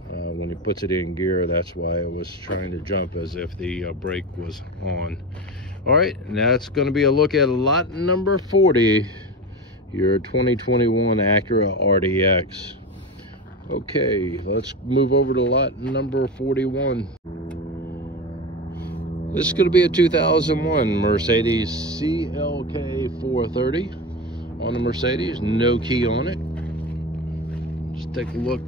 When he puts it in gear, that's why it was trying to jump as if the brake was on. All right, and that's going to be a look at lot number 40, your 2021 Acura RDX. Okay, let's move over to lot number 41. This is going to be a 2001 Mercedes CLK 430 on the Mercedes. No key on it. Just take a look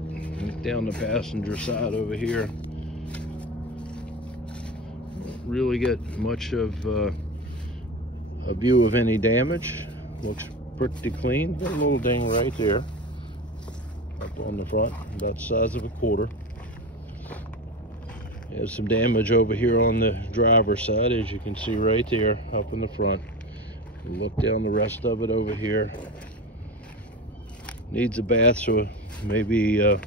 down the passenger side over here. Really get much of a view of any damage. Looks pretty clean. Got a little ding right there up on the front, about the size of a quarter. There's some damage over here on the driver's side, as you can see right there up in the front. Look down the rest of it over here. Needs a bath, so maybe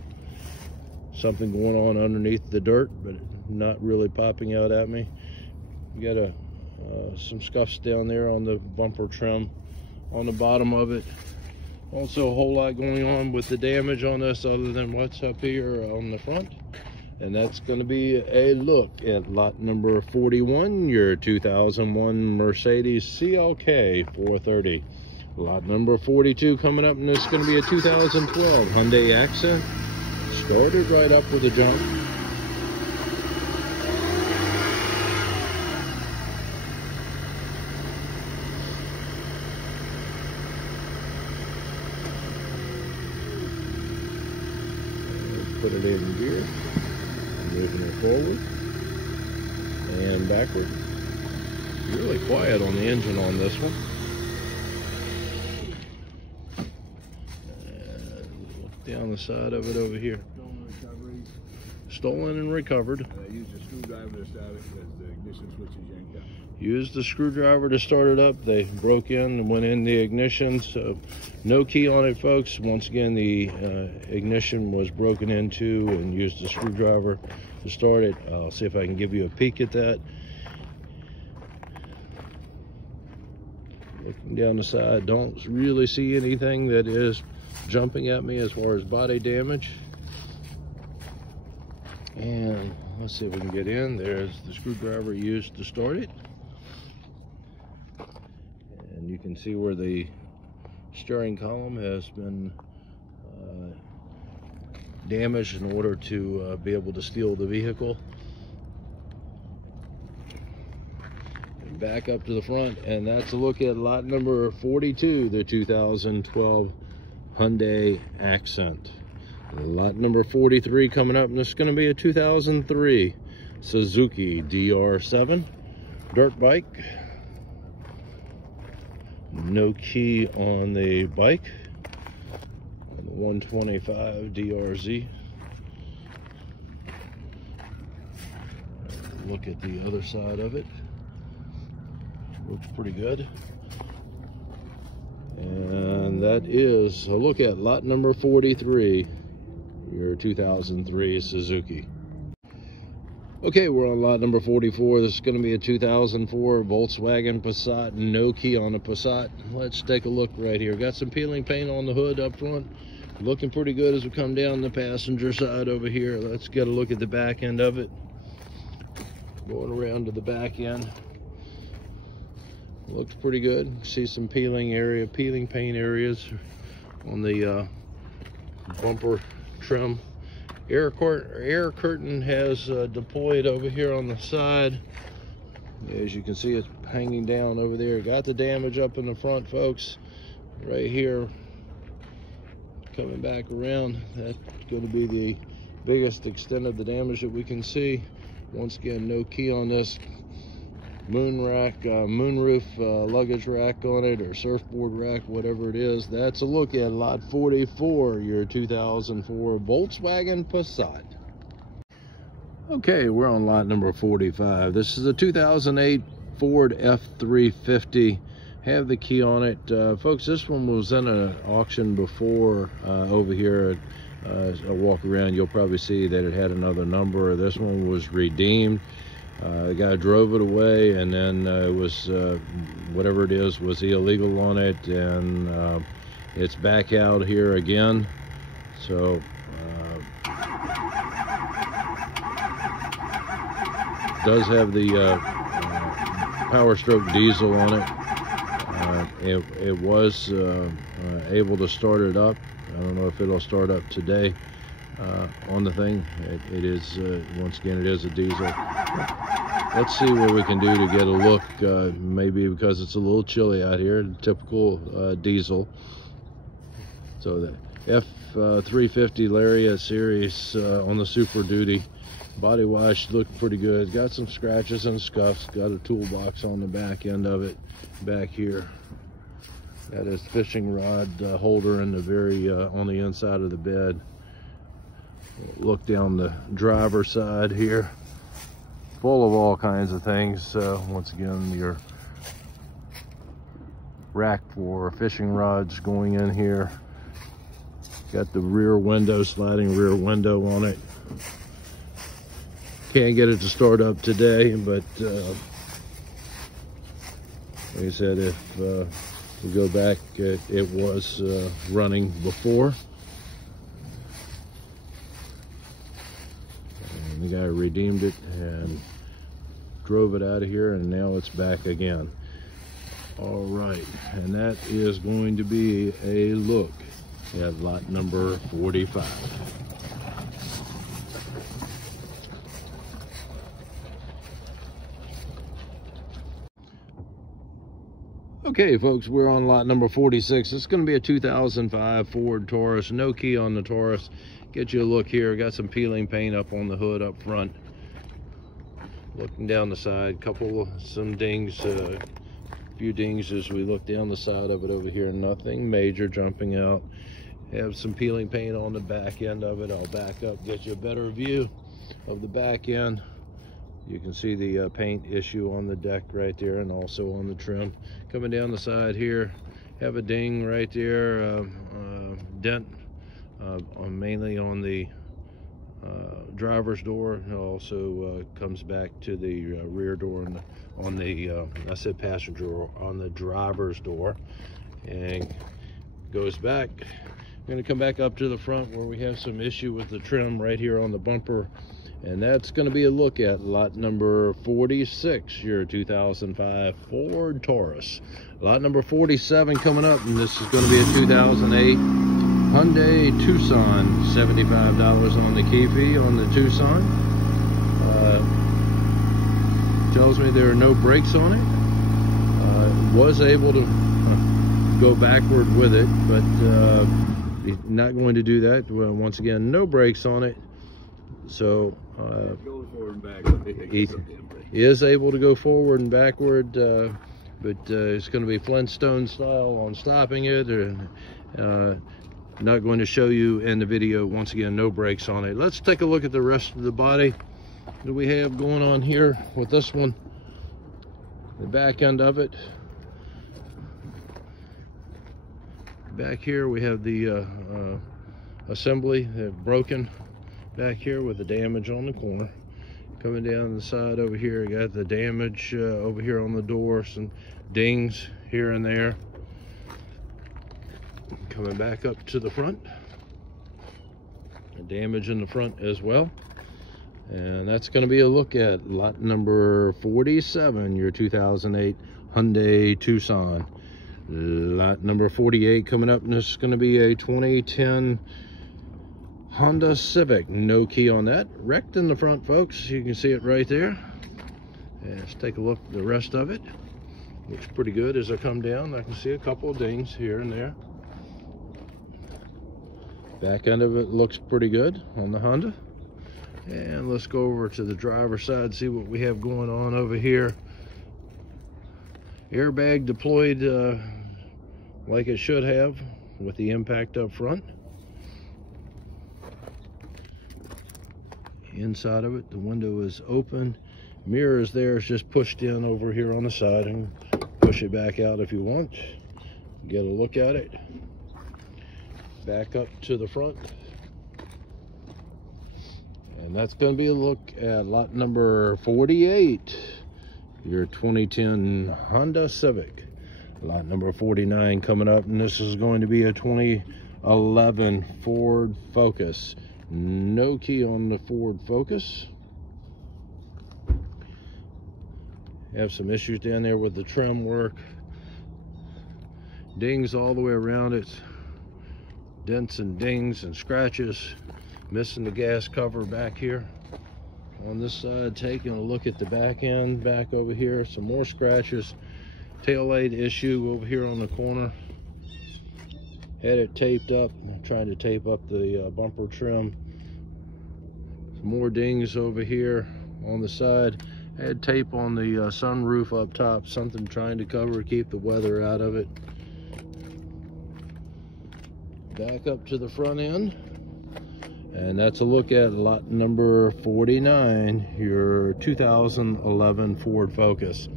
something going on underneath the dirt, but not really popping out at me. You got some scuffs down there on the bumper trim on the bottom of it. Also a whole lot going on with the damage on this other than what's up here on the front. And that's going to be a look at lot number 41, your 2001 Mercedes CLK 430. Lot number 42 coming up, and this is going to be a 2012 Hyundai Accent. Started right up with a jump. Put it in gear, moving it forward and backward. Really quiet on the engine on this one. down the side of it over here. Stolen and recovered. I used a screwdriver to start it because the ignition switch is yanked out. Used the screwdriver to start it up. They broke in and went in the ignition, so no key on it, folks. Once again, the ignition was broken into and used the screwdriver to start it. I'll see if I can give you a peek at that. Looking down the side, don't really see anything that is jumping at me as far as body damage. And let's see if we can get in. There's the screwdriver used to start it. And you can see where the steering column has been damaged in order to be able to steal the vehicle. And back up to the front, and that's a look at lot number 42, the 2012 Hyundai Accent. Lot number 43 coming up, and this is going to be a 2003 Suzuki DR7 dirt bike. No key on the bike. On the 125 DRZ. Look at the other side of it. Looks pretty good. And that is a look at lot number 43, your 2003 Suzuki. Okay, we're on lot number 44. This is going to be a 2004 Volkswagen Passat. No key on the Passat. Let's take a look right here. Got some peeling paint on the hood up front. Looking pretty good as we come down the passenger side over here. Let's get a look at the back end of it. Going around to the back end. Looks pretty good. See some peeling paint areas on the bumper trim. Air curtain has deployed over here on the side. As you can see, it's hanging down over there. Got the damage up in the front, folks. Right here. Coming back around. That's going to be the biggest extent of the damage that we can see. Once again, no key on this moonroof luggage rack on it, or surfboard rack, whatever it is. That's a look at lot 44, your 2004 Volkswagen Passat. Okay, we're on lot number 45. This is a 2008 Ford F350. Have the key on it. Folks, this one was in an auction before over here. As I walk around, you'll probably see that it had another number. This one was redeemed. The guy drove it away, and then it was whatever it is was illegal on it, and it's back out here again. So does have the Power Stroke diesel on it. It was able to start it up. I don't know if it'll start up today on the thing. It is once again, it is a diesel. Let's see what we can do to get a look. Maybe because it's a little chilly out here, typical diesel. So the F350 Lariat series on the Super Duty. Body wash looked pretty good. Got some scratches and scuffs. Got a toolbox on the back end of it back here. Got his fishing rod holder in the very on the inside of the bed. Look down the driver's side here. Full of all kinds of things. Once again, your rack for fishing rods going in here. Got the rear window, sliding rear window on it. Can't get it to start up today, but like I said, if we go back, it was running before. The guy redeemed it and drove it out of here, and now it's back again. All right, and that is going to be a look at lot number 45. Okay, folks, we're on lot number 46. It's going to be a 2005 Ford Taurus. No key on the Taurus. Get you a look here. Got some peeling paint up on the hood up front. Looking down the side, some dings, few dings as we look down the side of it over here. Nothing major jumping out. Have some peeling paint on the back end of it. I'll back up, get you a better view of the back end. You can see the paint issue on the deck right there, and also on the trim. Coming down the side here, have a ding right there, dent mainly on the driver's door. It also comes back to the rear door on the I said passenger door, on the driver's door, and goes back. I'm going to come back up to the front where we have some issue with the trim right here on the bumper, and that's going to be a look at lot number 46, your 2005 Ford Taurus. Lot number 47 coming up, and this is going to be a 2008 Hyundai Tucson. $75 on the key fee on the Tucson. Tells me there are no brakes on it. Was able to go backward with it, but not going to do that. Well, once again, no brakes on it, so Go forward and back. he is able to go forward and backward, but it's going to be Flintstone style on stopping it, or not going to show you in the video. Once again, no brakes on it. Let's take a look at the rest of the body that we have going on here with this one. The back end of it. Back here we have the assembly broken back here with the damage on the corner. Coming down the side over here, you got the damage over here on the door, some dings here and there. Coming back up to the front, damage in the front as well. And that's going to be a look at lot number 47, your 2008 Hyundai Tucson. Lot number 48 coming up, and this is going to be a 2010 Honda Civic. No key on that. Wrecked in the front, folks. You can see it right there. And let's take a look at the rest of it. Looks pretty good as I come down. I can see a couple of dings here and there. Back end of it looks pretty good on the Honda. And let's go over to the driver's side, see what we have going on over here. Airbag deployed like it should have, with the impact up front. Inside of it, the window is open. Mirror is there, it's just pushed in over here on the side, and push it back out if you want. Get a look at it. Back up to the front. And that's going to be a look at lot number 48, your 2010 Honda Civic. Lot number 49 coming up, and this is going to be a 2011 Ford Focus. No key on the Ford Focus. Have some issues down there with the trim work. Dings all the way around it. Dents and dings and scratches. Missing the gas cover back here on this side. Taking a look at the back end back over here, some more scratches. Tail light issue over here on the corner. Had it taped up. Trying to tape up the bumper trim. Some more dings over here on the side. Had tape on the sunroof up top, something trying to cover, keep the weather out of it. Back up to the front end. And that's a look at lot number 49, your 2011 Ford Focus.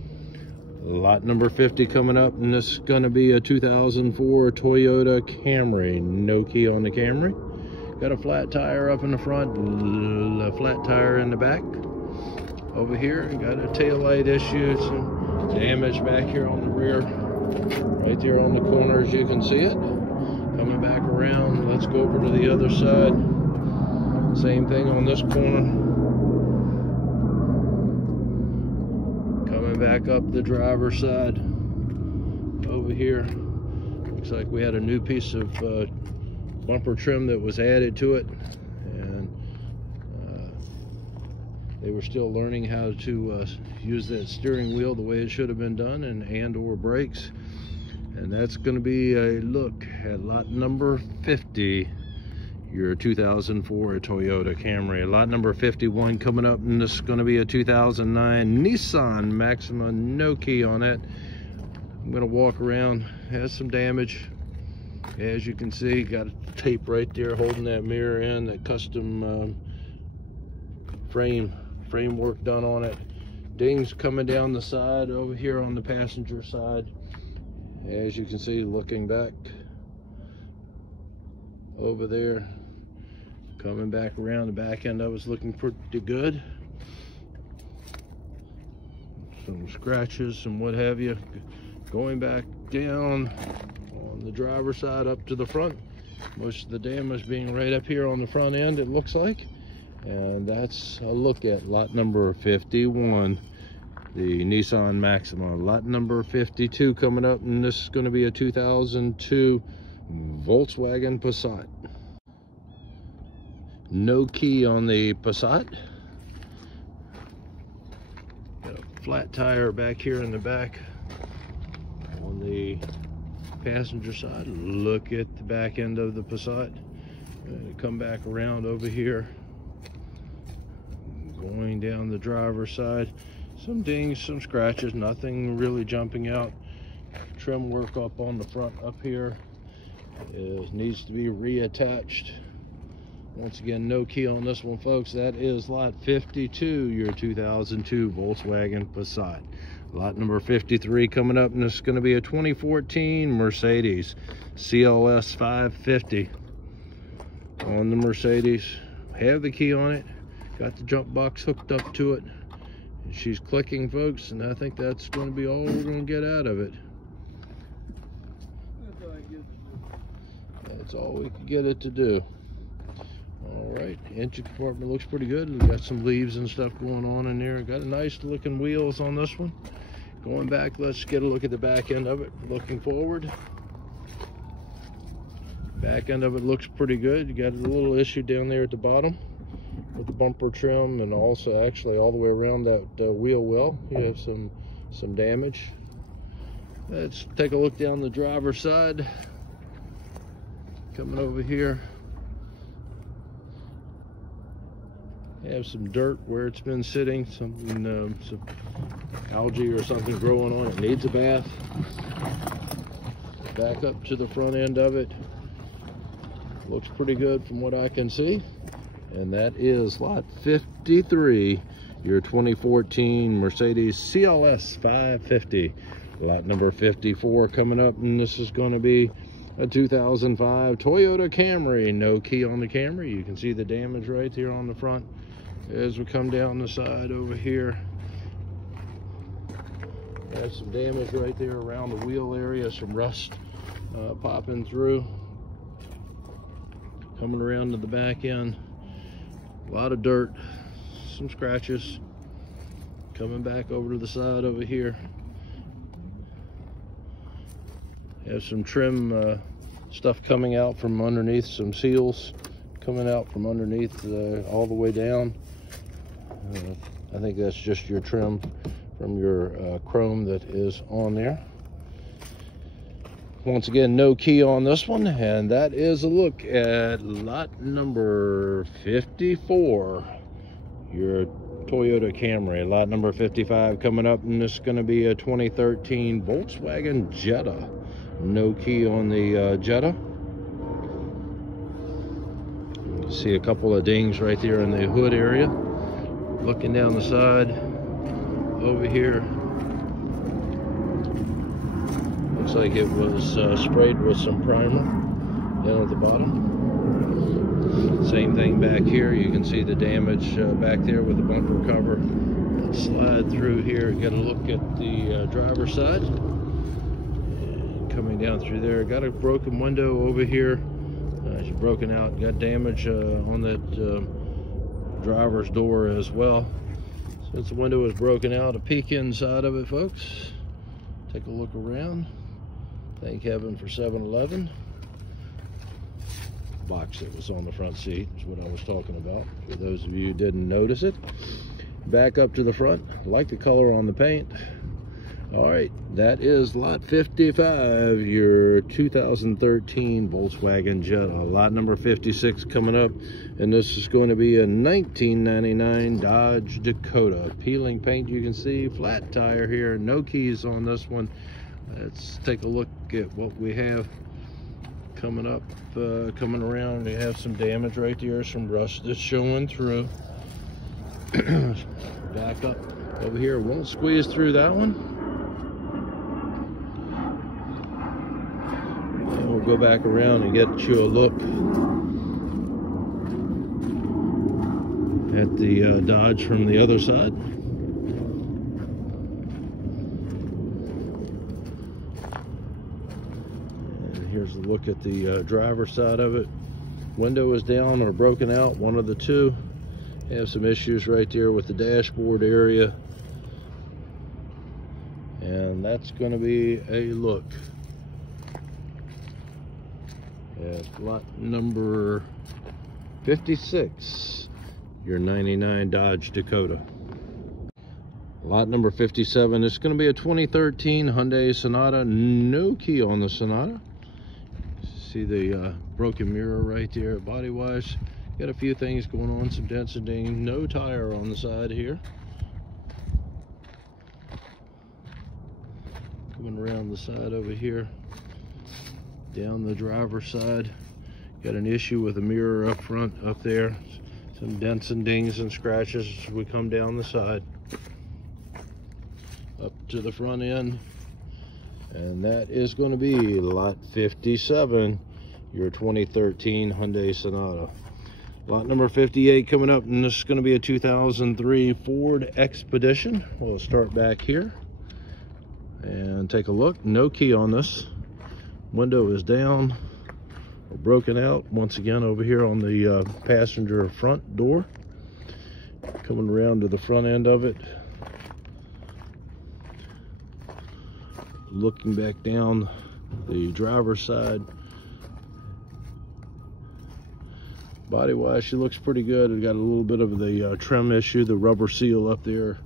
Lot number 50 coming up, and this is going to be a 2004 Toyota Camry. No key on the Camry. Got a flat tire up in the front, a flat tire in the back. Over here, got a tail light issue, some damage back here on the rear. Right there on the corner, as you can see it. Coming back around, let's go over to the other side. Same thing on this corner. Coming back up the driver's side over here. Looks like we had a new piece of bumper trim that was added to it, and they were still learning how to use that steering wheel the way it should have been done, and or brakes. And that's going to be a look at lot number 50, your 2004 Toyota Camry. Lot number 51 coming up, and this is going to be a 2009 Nissan Maxima. No key on it. I'm going to walk around. Has some damage. As you can see, got a tape right there holding that mirror in, that custom framework done on it. Dings coming down the side over here on the passenger side. As you can see, looking back over there, coming back around, the back end of it's looking pretty good. Some scratches and what have you. Going back down on the driver's side up to the front, most of the damage being right up here on the front end, it looks like. And that's a look at lot number 51, the Nissan Maxima. Lot number 52 coming up, and this is going to be a 2002 Volkswagen Passat. No key on the Passat. Got a flat tire back here in the back on the passenger side. Look at the back end of the Passat. Come back around over here, going down the driver's side. Some dings, some scratches, nothing really jumping out. Trim work up on the front up here. It needs to be reattached. Once again, no key on this one, folks. That is lot 52, your 2002 Volkswagen Passat. Lot number 53 coming up, and this is going to be a 2014 Mercedes CLS 550. On the Mercedes, have the key on it, got the jump box hooked up to it. She's clicking, folks, and I think that's going to be all we're going to get out of it. That's all we can get it to do. All right, engine compartment looks pretty good. We've got some leaves and stuff going on in there. Got a nice looking wheels on this one. Going back, let's get a look at the back end of it. Looking forward, back end of it looks pretty good. You got a little issue down there at the bottom with the bumper trim, and also actually all the way around that wheel well you have some damage. Let's take a look down the driver's side. Coming over here, you have some dirt where it's been sitting, some algae or something growing on it. Needs a bath. Back up to the front end of it, looks pretty good from what I can see. And that is lot 53, your 2014 Mercedes CLS 550. Lot number 54 coming up, and this is going to be a 2005 Toyota Camry. No key on the Camry. You can see the damage right here on the front. As we come down the side over here, have some damage right there around the wheel area, some rust popping through. Coming around to the back end, a lot of dirt, some scratches. Coming back over to the side over here, have some trim stuff coming out from underneath, some seals coming out from underneath all the way down. I think that's just your trim from your chrome that is on there. Once again, no key on this one, and that is a look at lot number 54, your Toyota Camry. Lot number 55 coming up, and this is going to be a 2013 Volkswagen Jetta. No key on the Jetta. You can see a couple of dings right there in the hood area. Looking down the side over here, looks like it was sprayed with some primer down at the bottom. Same thing back here. You can see the damage back there with the bumper cover. Let's slide through here, get a look at the driver's side. And coming down through there, got a broken window over here. It's broken out, got damage on that driver's door as well. Since the window was broken out, a peek inside of it, folks. Take a look around. Thank heaven for 7-Eleven. Box that was on the front seat is what I was talking about, for those of you who didn't notice it. Back up to the front. I like the color on the paint. All right, that is lot 55, your 2013 Volkswagen Jetta. Lot number 56 coming up, and this is going to be a 1999 Dodge Dakota. Peeling paint, you can see, flat tire here, no keys on this one. Let's take a look at what we have coming up, coming around. We have some damage right there, some rust that's showing through. Back up over here, won't squeeze through that one. And we'll go back around and get you a look at the Dodge from the other side. And here's a look at the driver's side of it. Window is down or broken out, one of the two. Have some issues right there with the dashboard area. And that's going to be a look at lot number 56, your 99 Dodge Dakota. Lot number 57 is going to be a 2013 Hyundai Sonata. No key on the Sonata. See the broken mirror right there. Body wise, got a few things going on, some dents and dings. No tire on the side here. Coming around the side over here, down the driver's side, got an issue with the mirror up front, up there. Some dents and dings and scratches as we come down the side. Up to the front end. And that is going to be lot 57, your 2013 Hyundai Sonata. Lot number 58 coming up, and this is going to be a 2003 Ford Expedition. We'll start back here and take a look. No key on this. Window is down or broken out once again over here on the passenger front door. Coming around to the front end of it. Looking back down the driver's side. Body wise, she looks pretty good. It got a little bit of the trim issue. The rubber seal up there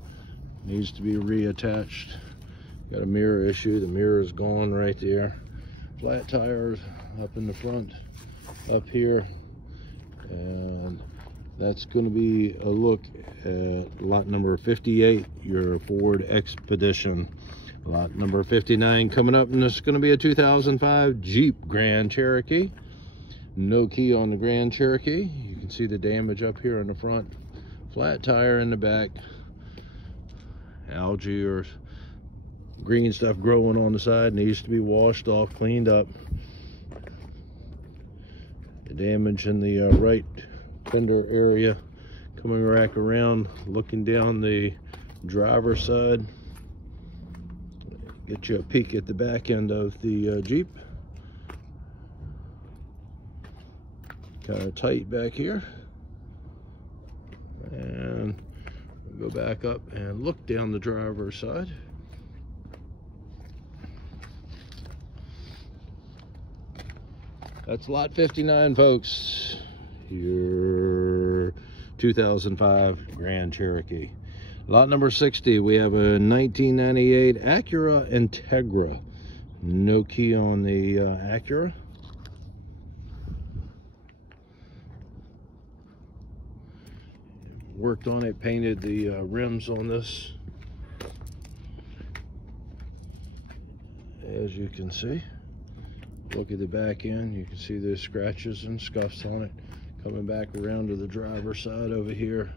needs to be reattached. Got a mirror issue. The mirror is gone right there. Flat tires up in the front, up here. And that's going to be a look at lot number 58, your Ford Expedition. Lot number 59 coming up, and this is going to be a 2005 Jeep Grand Cherokee. No key on the Grand Cherokee. You can see the damage up here in the front. Flat tire in the back. Algae or green stuff growing on the side. Needs to be washed off, cleaned up. The damage in the right fender area. Coming back around, looking down the driver's side. Get you a peek at the back end of the Jeep. Kind of tight back here. And we'll go back up and look down the driver's side. That's lot 59, folks. Your 2005 Grand Cherokee. Lot number 60, we have a 1998 Acura Integra. No key on the Acura. Worked on it, painted the rims on this. As you can see, look at the back end, you can see the scratches and scuffs on it. Coming back around to the driver's side over here.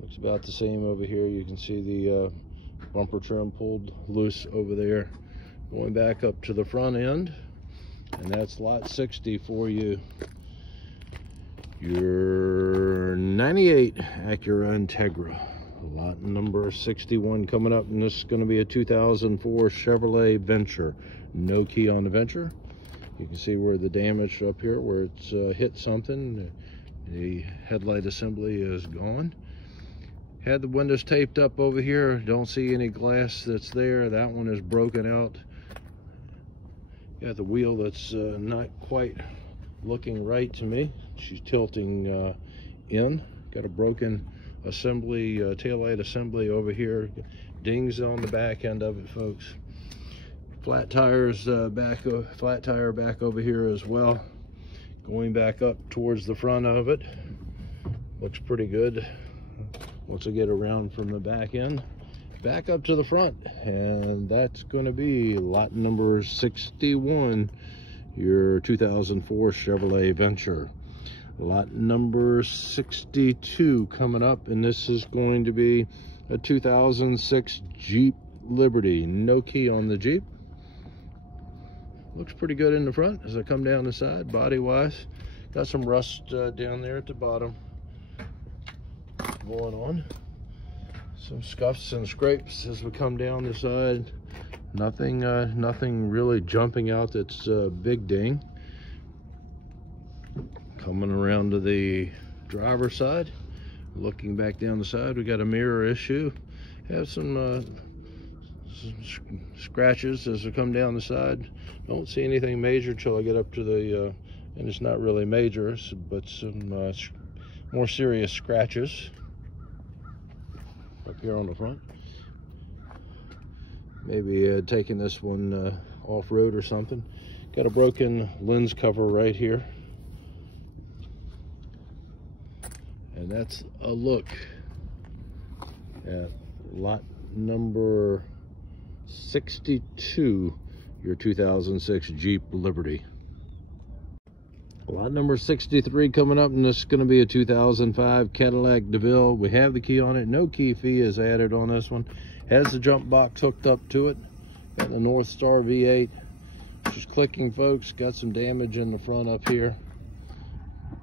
Looks about the same over here. You can see the bumper trim pulled loose over there. Going back up to the front end, and that's lot 60 for you. Your 98 Acura Integra. Lot number 61 coming up, and this is going to be a 2004 Chevrolet Venture. No key on the Venture. You can see where the damage up here, where it's hit something. The headlight assembly is gone. Had the windows taped up over here. Don't see any glass that's there. That one is broken out. Got the wheel that's not quite looking right to me. She's tilting in. Got a broken assembly, taillight assembly over here. Dings on the back end of it, folks. Flat tires flat tire back over here as well. Going back up towards the front of it. Looks pretty good once I get around from the back end. back up to the front, and that's going to be lot number 61, your 2004 Chevrolet Venture. Lot number 62 coming up, and this is going to be a 2006 Jeep Liberty. No key on the Jeep. Looks pretty good in the front as I come down the side, body wise. Got some rust down there at the bottom going on. Some scuffs and scrapes as we come down the side. Nothing really jumping out that's a big ding. Coming around to the driver's side, looking back down the side, we got a mirror issue. Have some scratches as I come down the side. Don't see anything major until I get up to the, and it's not really major, but some more serious scratches up here on the front. Maybe taking this one off-road or something. Got a broken lens cover right here. And that's a look at lot number 62, your 2006 Jeep Liberty. Lot number 63 coming up, and this is going to be a 2005 Cadillac DeVille. We have the key on it. No key fee is added on this one. Has the jump box hooked up to it. Got the North Star V8. She's clicking, folks. Got some damage in the front up here.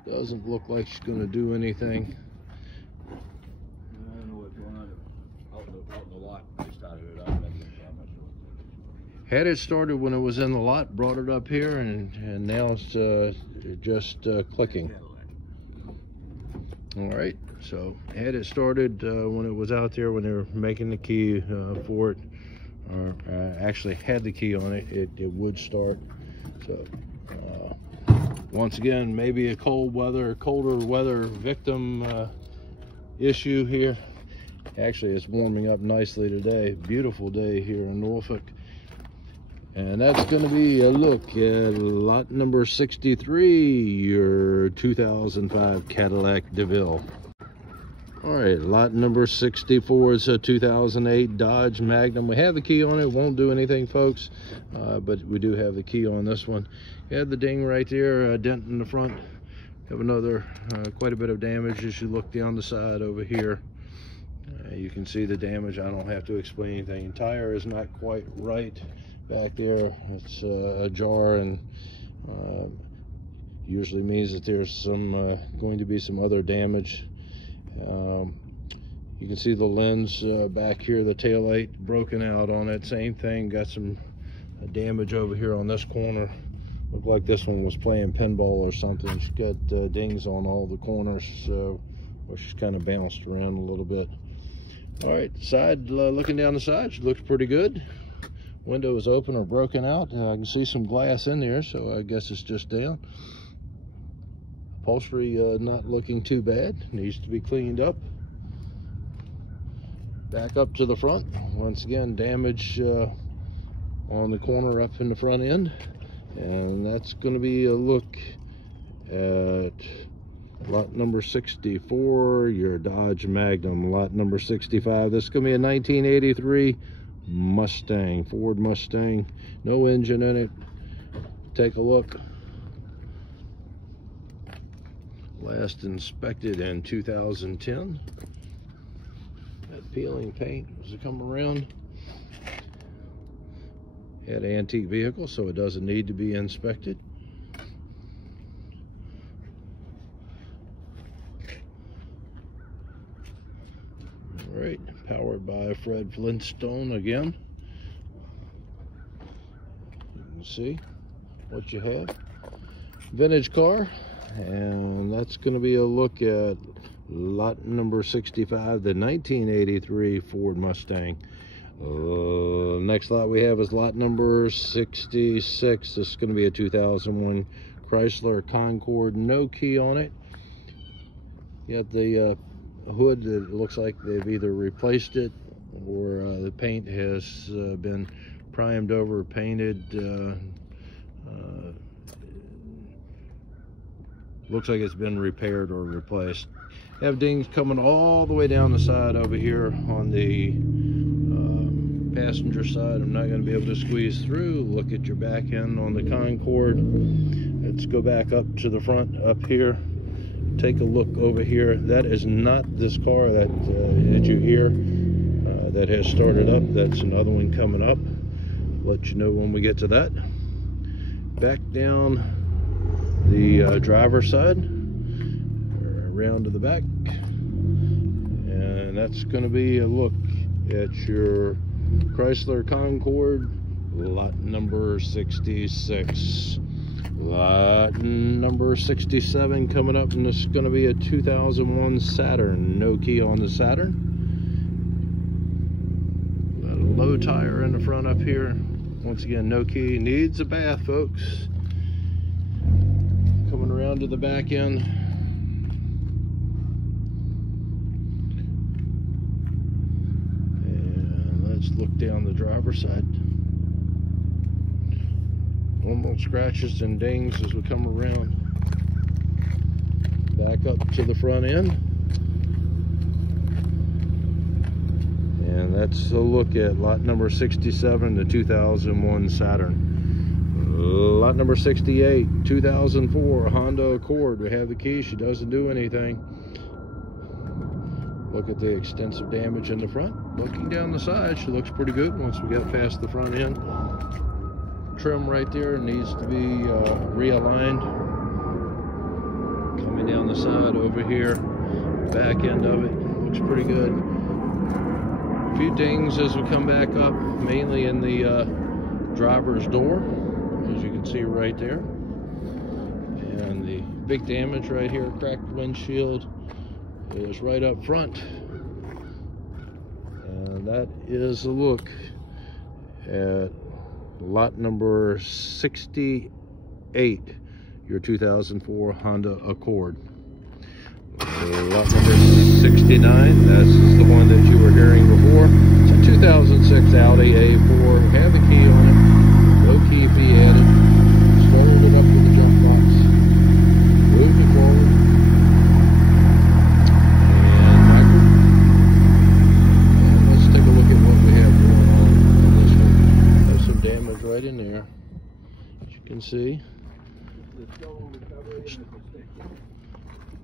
Doesn't look like she's going to do anything. I don't know what's going on out in the lot. They started it up. I'm not sure. Had it started when it was in the lot, brought it up here, and now it's just clicking. All right, so had it started when it was out there, when they were making the key for it, or actually had the key on it, it would start. So once again, maybe a colder weather victim issue here. Actually, it's warming up nicely today. Beautiful day here in Norfolk. And that's going to be a look at lot number 63, your 2005 Cadillac DeVille. All right, lot number 64 is a 2008 Dodge Magnum. We have the key on it. Won't do anything, folks, but we do have the key on this one. Had the ding right there, a dent in the front. Have another quite a bit of damage as you look down the side over here. You can see the damage. I don't have to explain anything. Tire is not quite right back there. It's ajar, and usually means that there's some going to be some other damage. You can see the lens back here, the taillight broken out on it. Same thing, got some damage over here on this corner. Looked like this one was playing pinball or something. She's got dings on all the corners, where she's kind of bounced around a little bit. All right, side, looking down the side, she looks pretty good. Window is open or broken out. I can see some glass in there, so I guess it's just down. Upholstery not looking too bad. Needs to be cleaned up. Back up to the front. Once again, damage on the corner up in the front end. And that's going to be a look at lot number 64, your Dodge Magnum. Lot number 65. This is going to be a 1983 Mustang, Ford Mustang. No engine in it. Take a look. Last inspected in 2010. That peeling paint as it come around. Had an antique vehicle, so it doesn't need to be inspected. All right, powered by Fred Flintstone again. You can see what you have. Vintage car. And that's going to be a look at lot number 65, the 1983 Ford Mustang. Next lot we have is lot number 66. This is going to be a 2001 Chrysler Concorde. No key on it. You got the hood. It looks like they've either replaced it or the paint has been primed over, painted. Looks like it's been repaired or replaced. Have dings coming all the way down the side over here on the passenger side. I'm not going to be able to squeeze through. Look at your back end on the Concorde. Let's go back up to the front up here. Take a look over here. That is not this car that you hear that has started up. That's another one coming up. Let you know when we get to that. Back down the driver's side, around to the back, and that's going to be a look at your Chrysler Concorde, lot number 66. Lot number 67 coming up, and this is going to be a 2001 Saturn. No key on the Saturn. Got a low tire in the front up here. Once again, no key. Needs a bath, folks. Coming around to the back end. And let's look down the driver's side. Normal scratches and dings as we come around. Back up to the front end. And that's a look at lot number 67, the 2001 Saturn. Lot number 68, 2004 Honda Accord. We have the key. She doesn't do anything. Look at the extensive damage in the front. Looking down the side, she looks pretty good once we get past the front end. Trim right there needs to be realigned. Coming down the side over here, back end of it looks pretty good. A few dings as we come back up, mainly in the driver's door, as you can see right there. And the big damage right here, cracked windshield, is right up front. And that is a look at lot number 68, your 2004 Honda Accord. Lot number 69, that's the one that you were hearing before. It's a 2006 Audi A4. Have a key on it. No key fee added. Started it up with the jump box. Moved it forward. And backward. And let's take a look at what we have going on this one. There's some damage right in there, as you can see.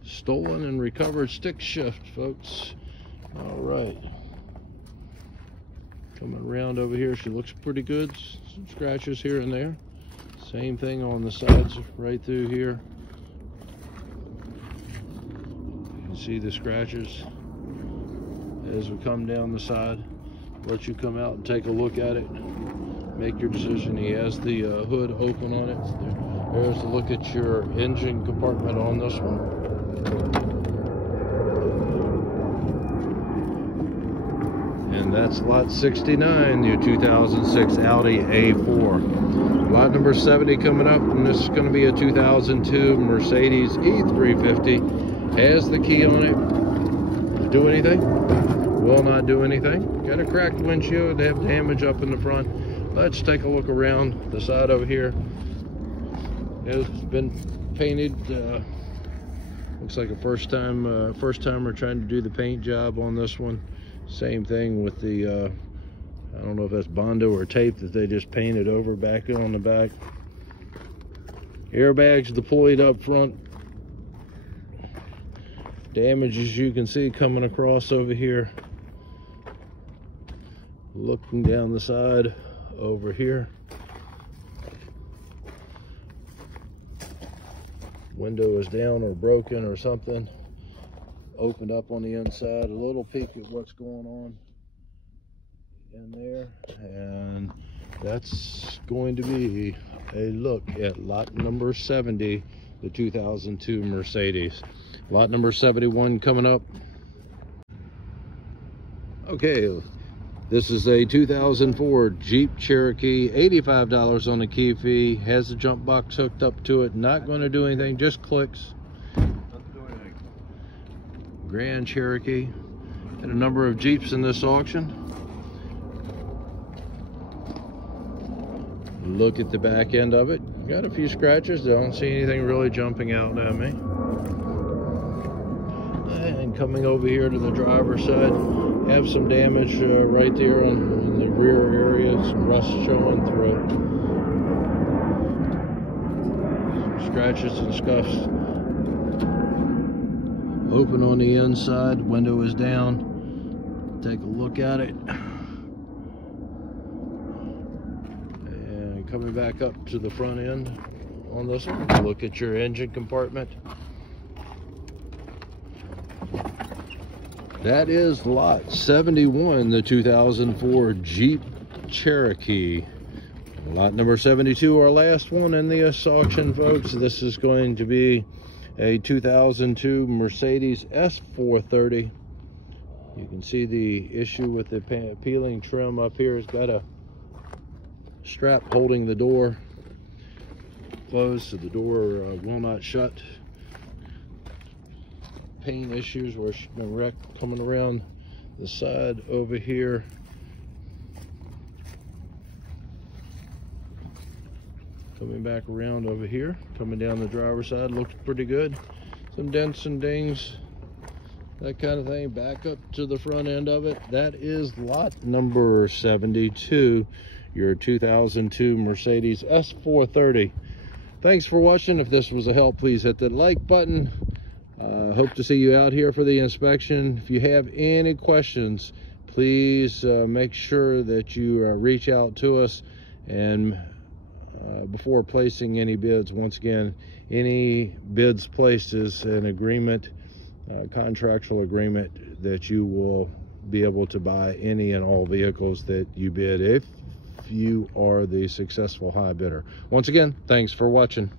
Stolen and recovered stick shift, folks. All right. Coming around over here, she looks pretty good. Some scratches here and there. Same thing on the sides right through here. You can see the scratches as we come down the side. Let you come out and take a look at it. Make your decision. He has the hood open on it. There's a look at your engine compartment on this one. And that's lot 69, your 2006 Audi A4. Lot number 70 coming up, and this is going to be a 2002 Mercedes E350. Has the key on it. Does it do anything? Will not do anything. Got a cracked windshield. They have damage up in the front. Let's take a look around the side over here. It's been painted. Looks like a first timer trying to do the paint job on this one. Same thing with the I don't know if that's Bondo or tape that they just painted over back on the back. Airbags deployed up front. Damage, as you can see, coming across over here. Looking down the side over here. Window is down or broken or something. Opened up on the inside. A little peek at what's going on in there. And that's going to be a look at lot number 70, the 2002 Mercedes. Lot number 71 coming up. Okay, this is a 2004 Jeep Cherokee, $85 on the key fee. Has the jump box hooked up to it. Not going to do anything, just clicks. Grand Cherokee. And a number of Jeeps in this auction. Look at the back end of it. Got a few scratches. Don't see anything really jumping out at me. And coming over here to the driver's side, have some damage right there on the rear area, some rust showing through it. Some scratches and scuffs. Open on the inside, window is down. Take a look at it. And coming back up to the front end on this one, look at your engine compartment. That is lot 71, the 2004 Jeep Cherokee. Lot number 72, our last one in this auction, folks. This is going to be a 2002 Mercedes S430. You can see the issue with the peeling trim up here. It's got a strap holding the door closed, so the door will not shut. Paint issues where she's been wrecked coming around the side over here. Coming back around over here, coming down the driver's side, looks pretty good. Some dents and dings, that kind of thing. Back up to the front end of it. That is lot number 72, your 2002 Mercedes S430. Thanks for watching. If this was a help, please hit the like button. Hope to see you out here for the inspection. If you have any questions, please make sure that you reach out to us. And before placing any bids, once again, any bids placed is an agreement, contractual agreement, that you will be able to buy any and all vehicles that you bid if you are the successful high bidder. Once again, thanks for watching.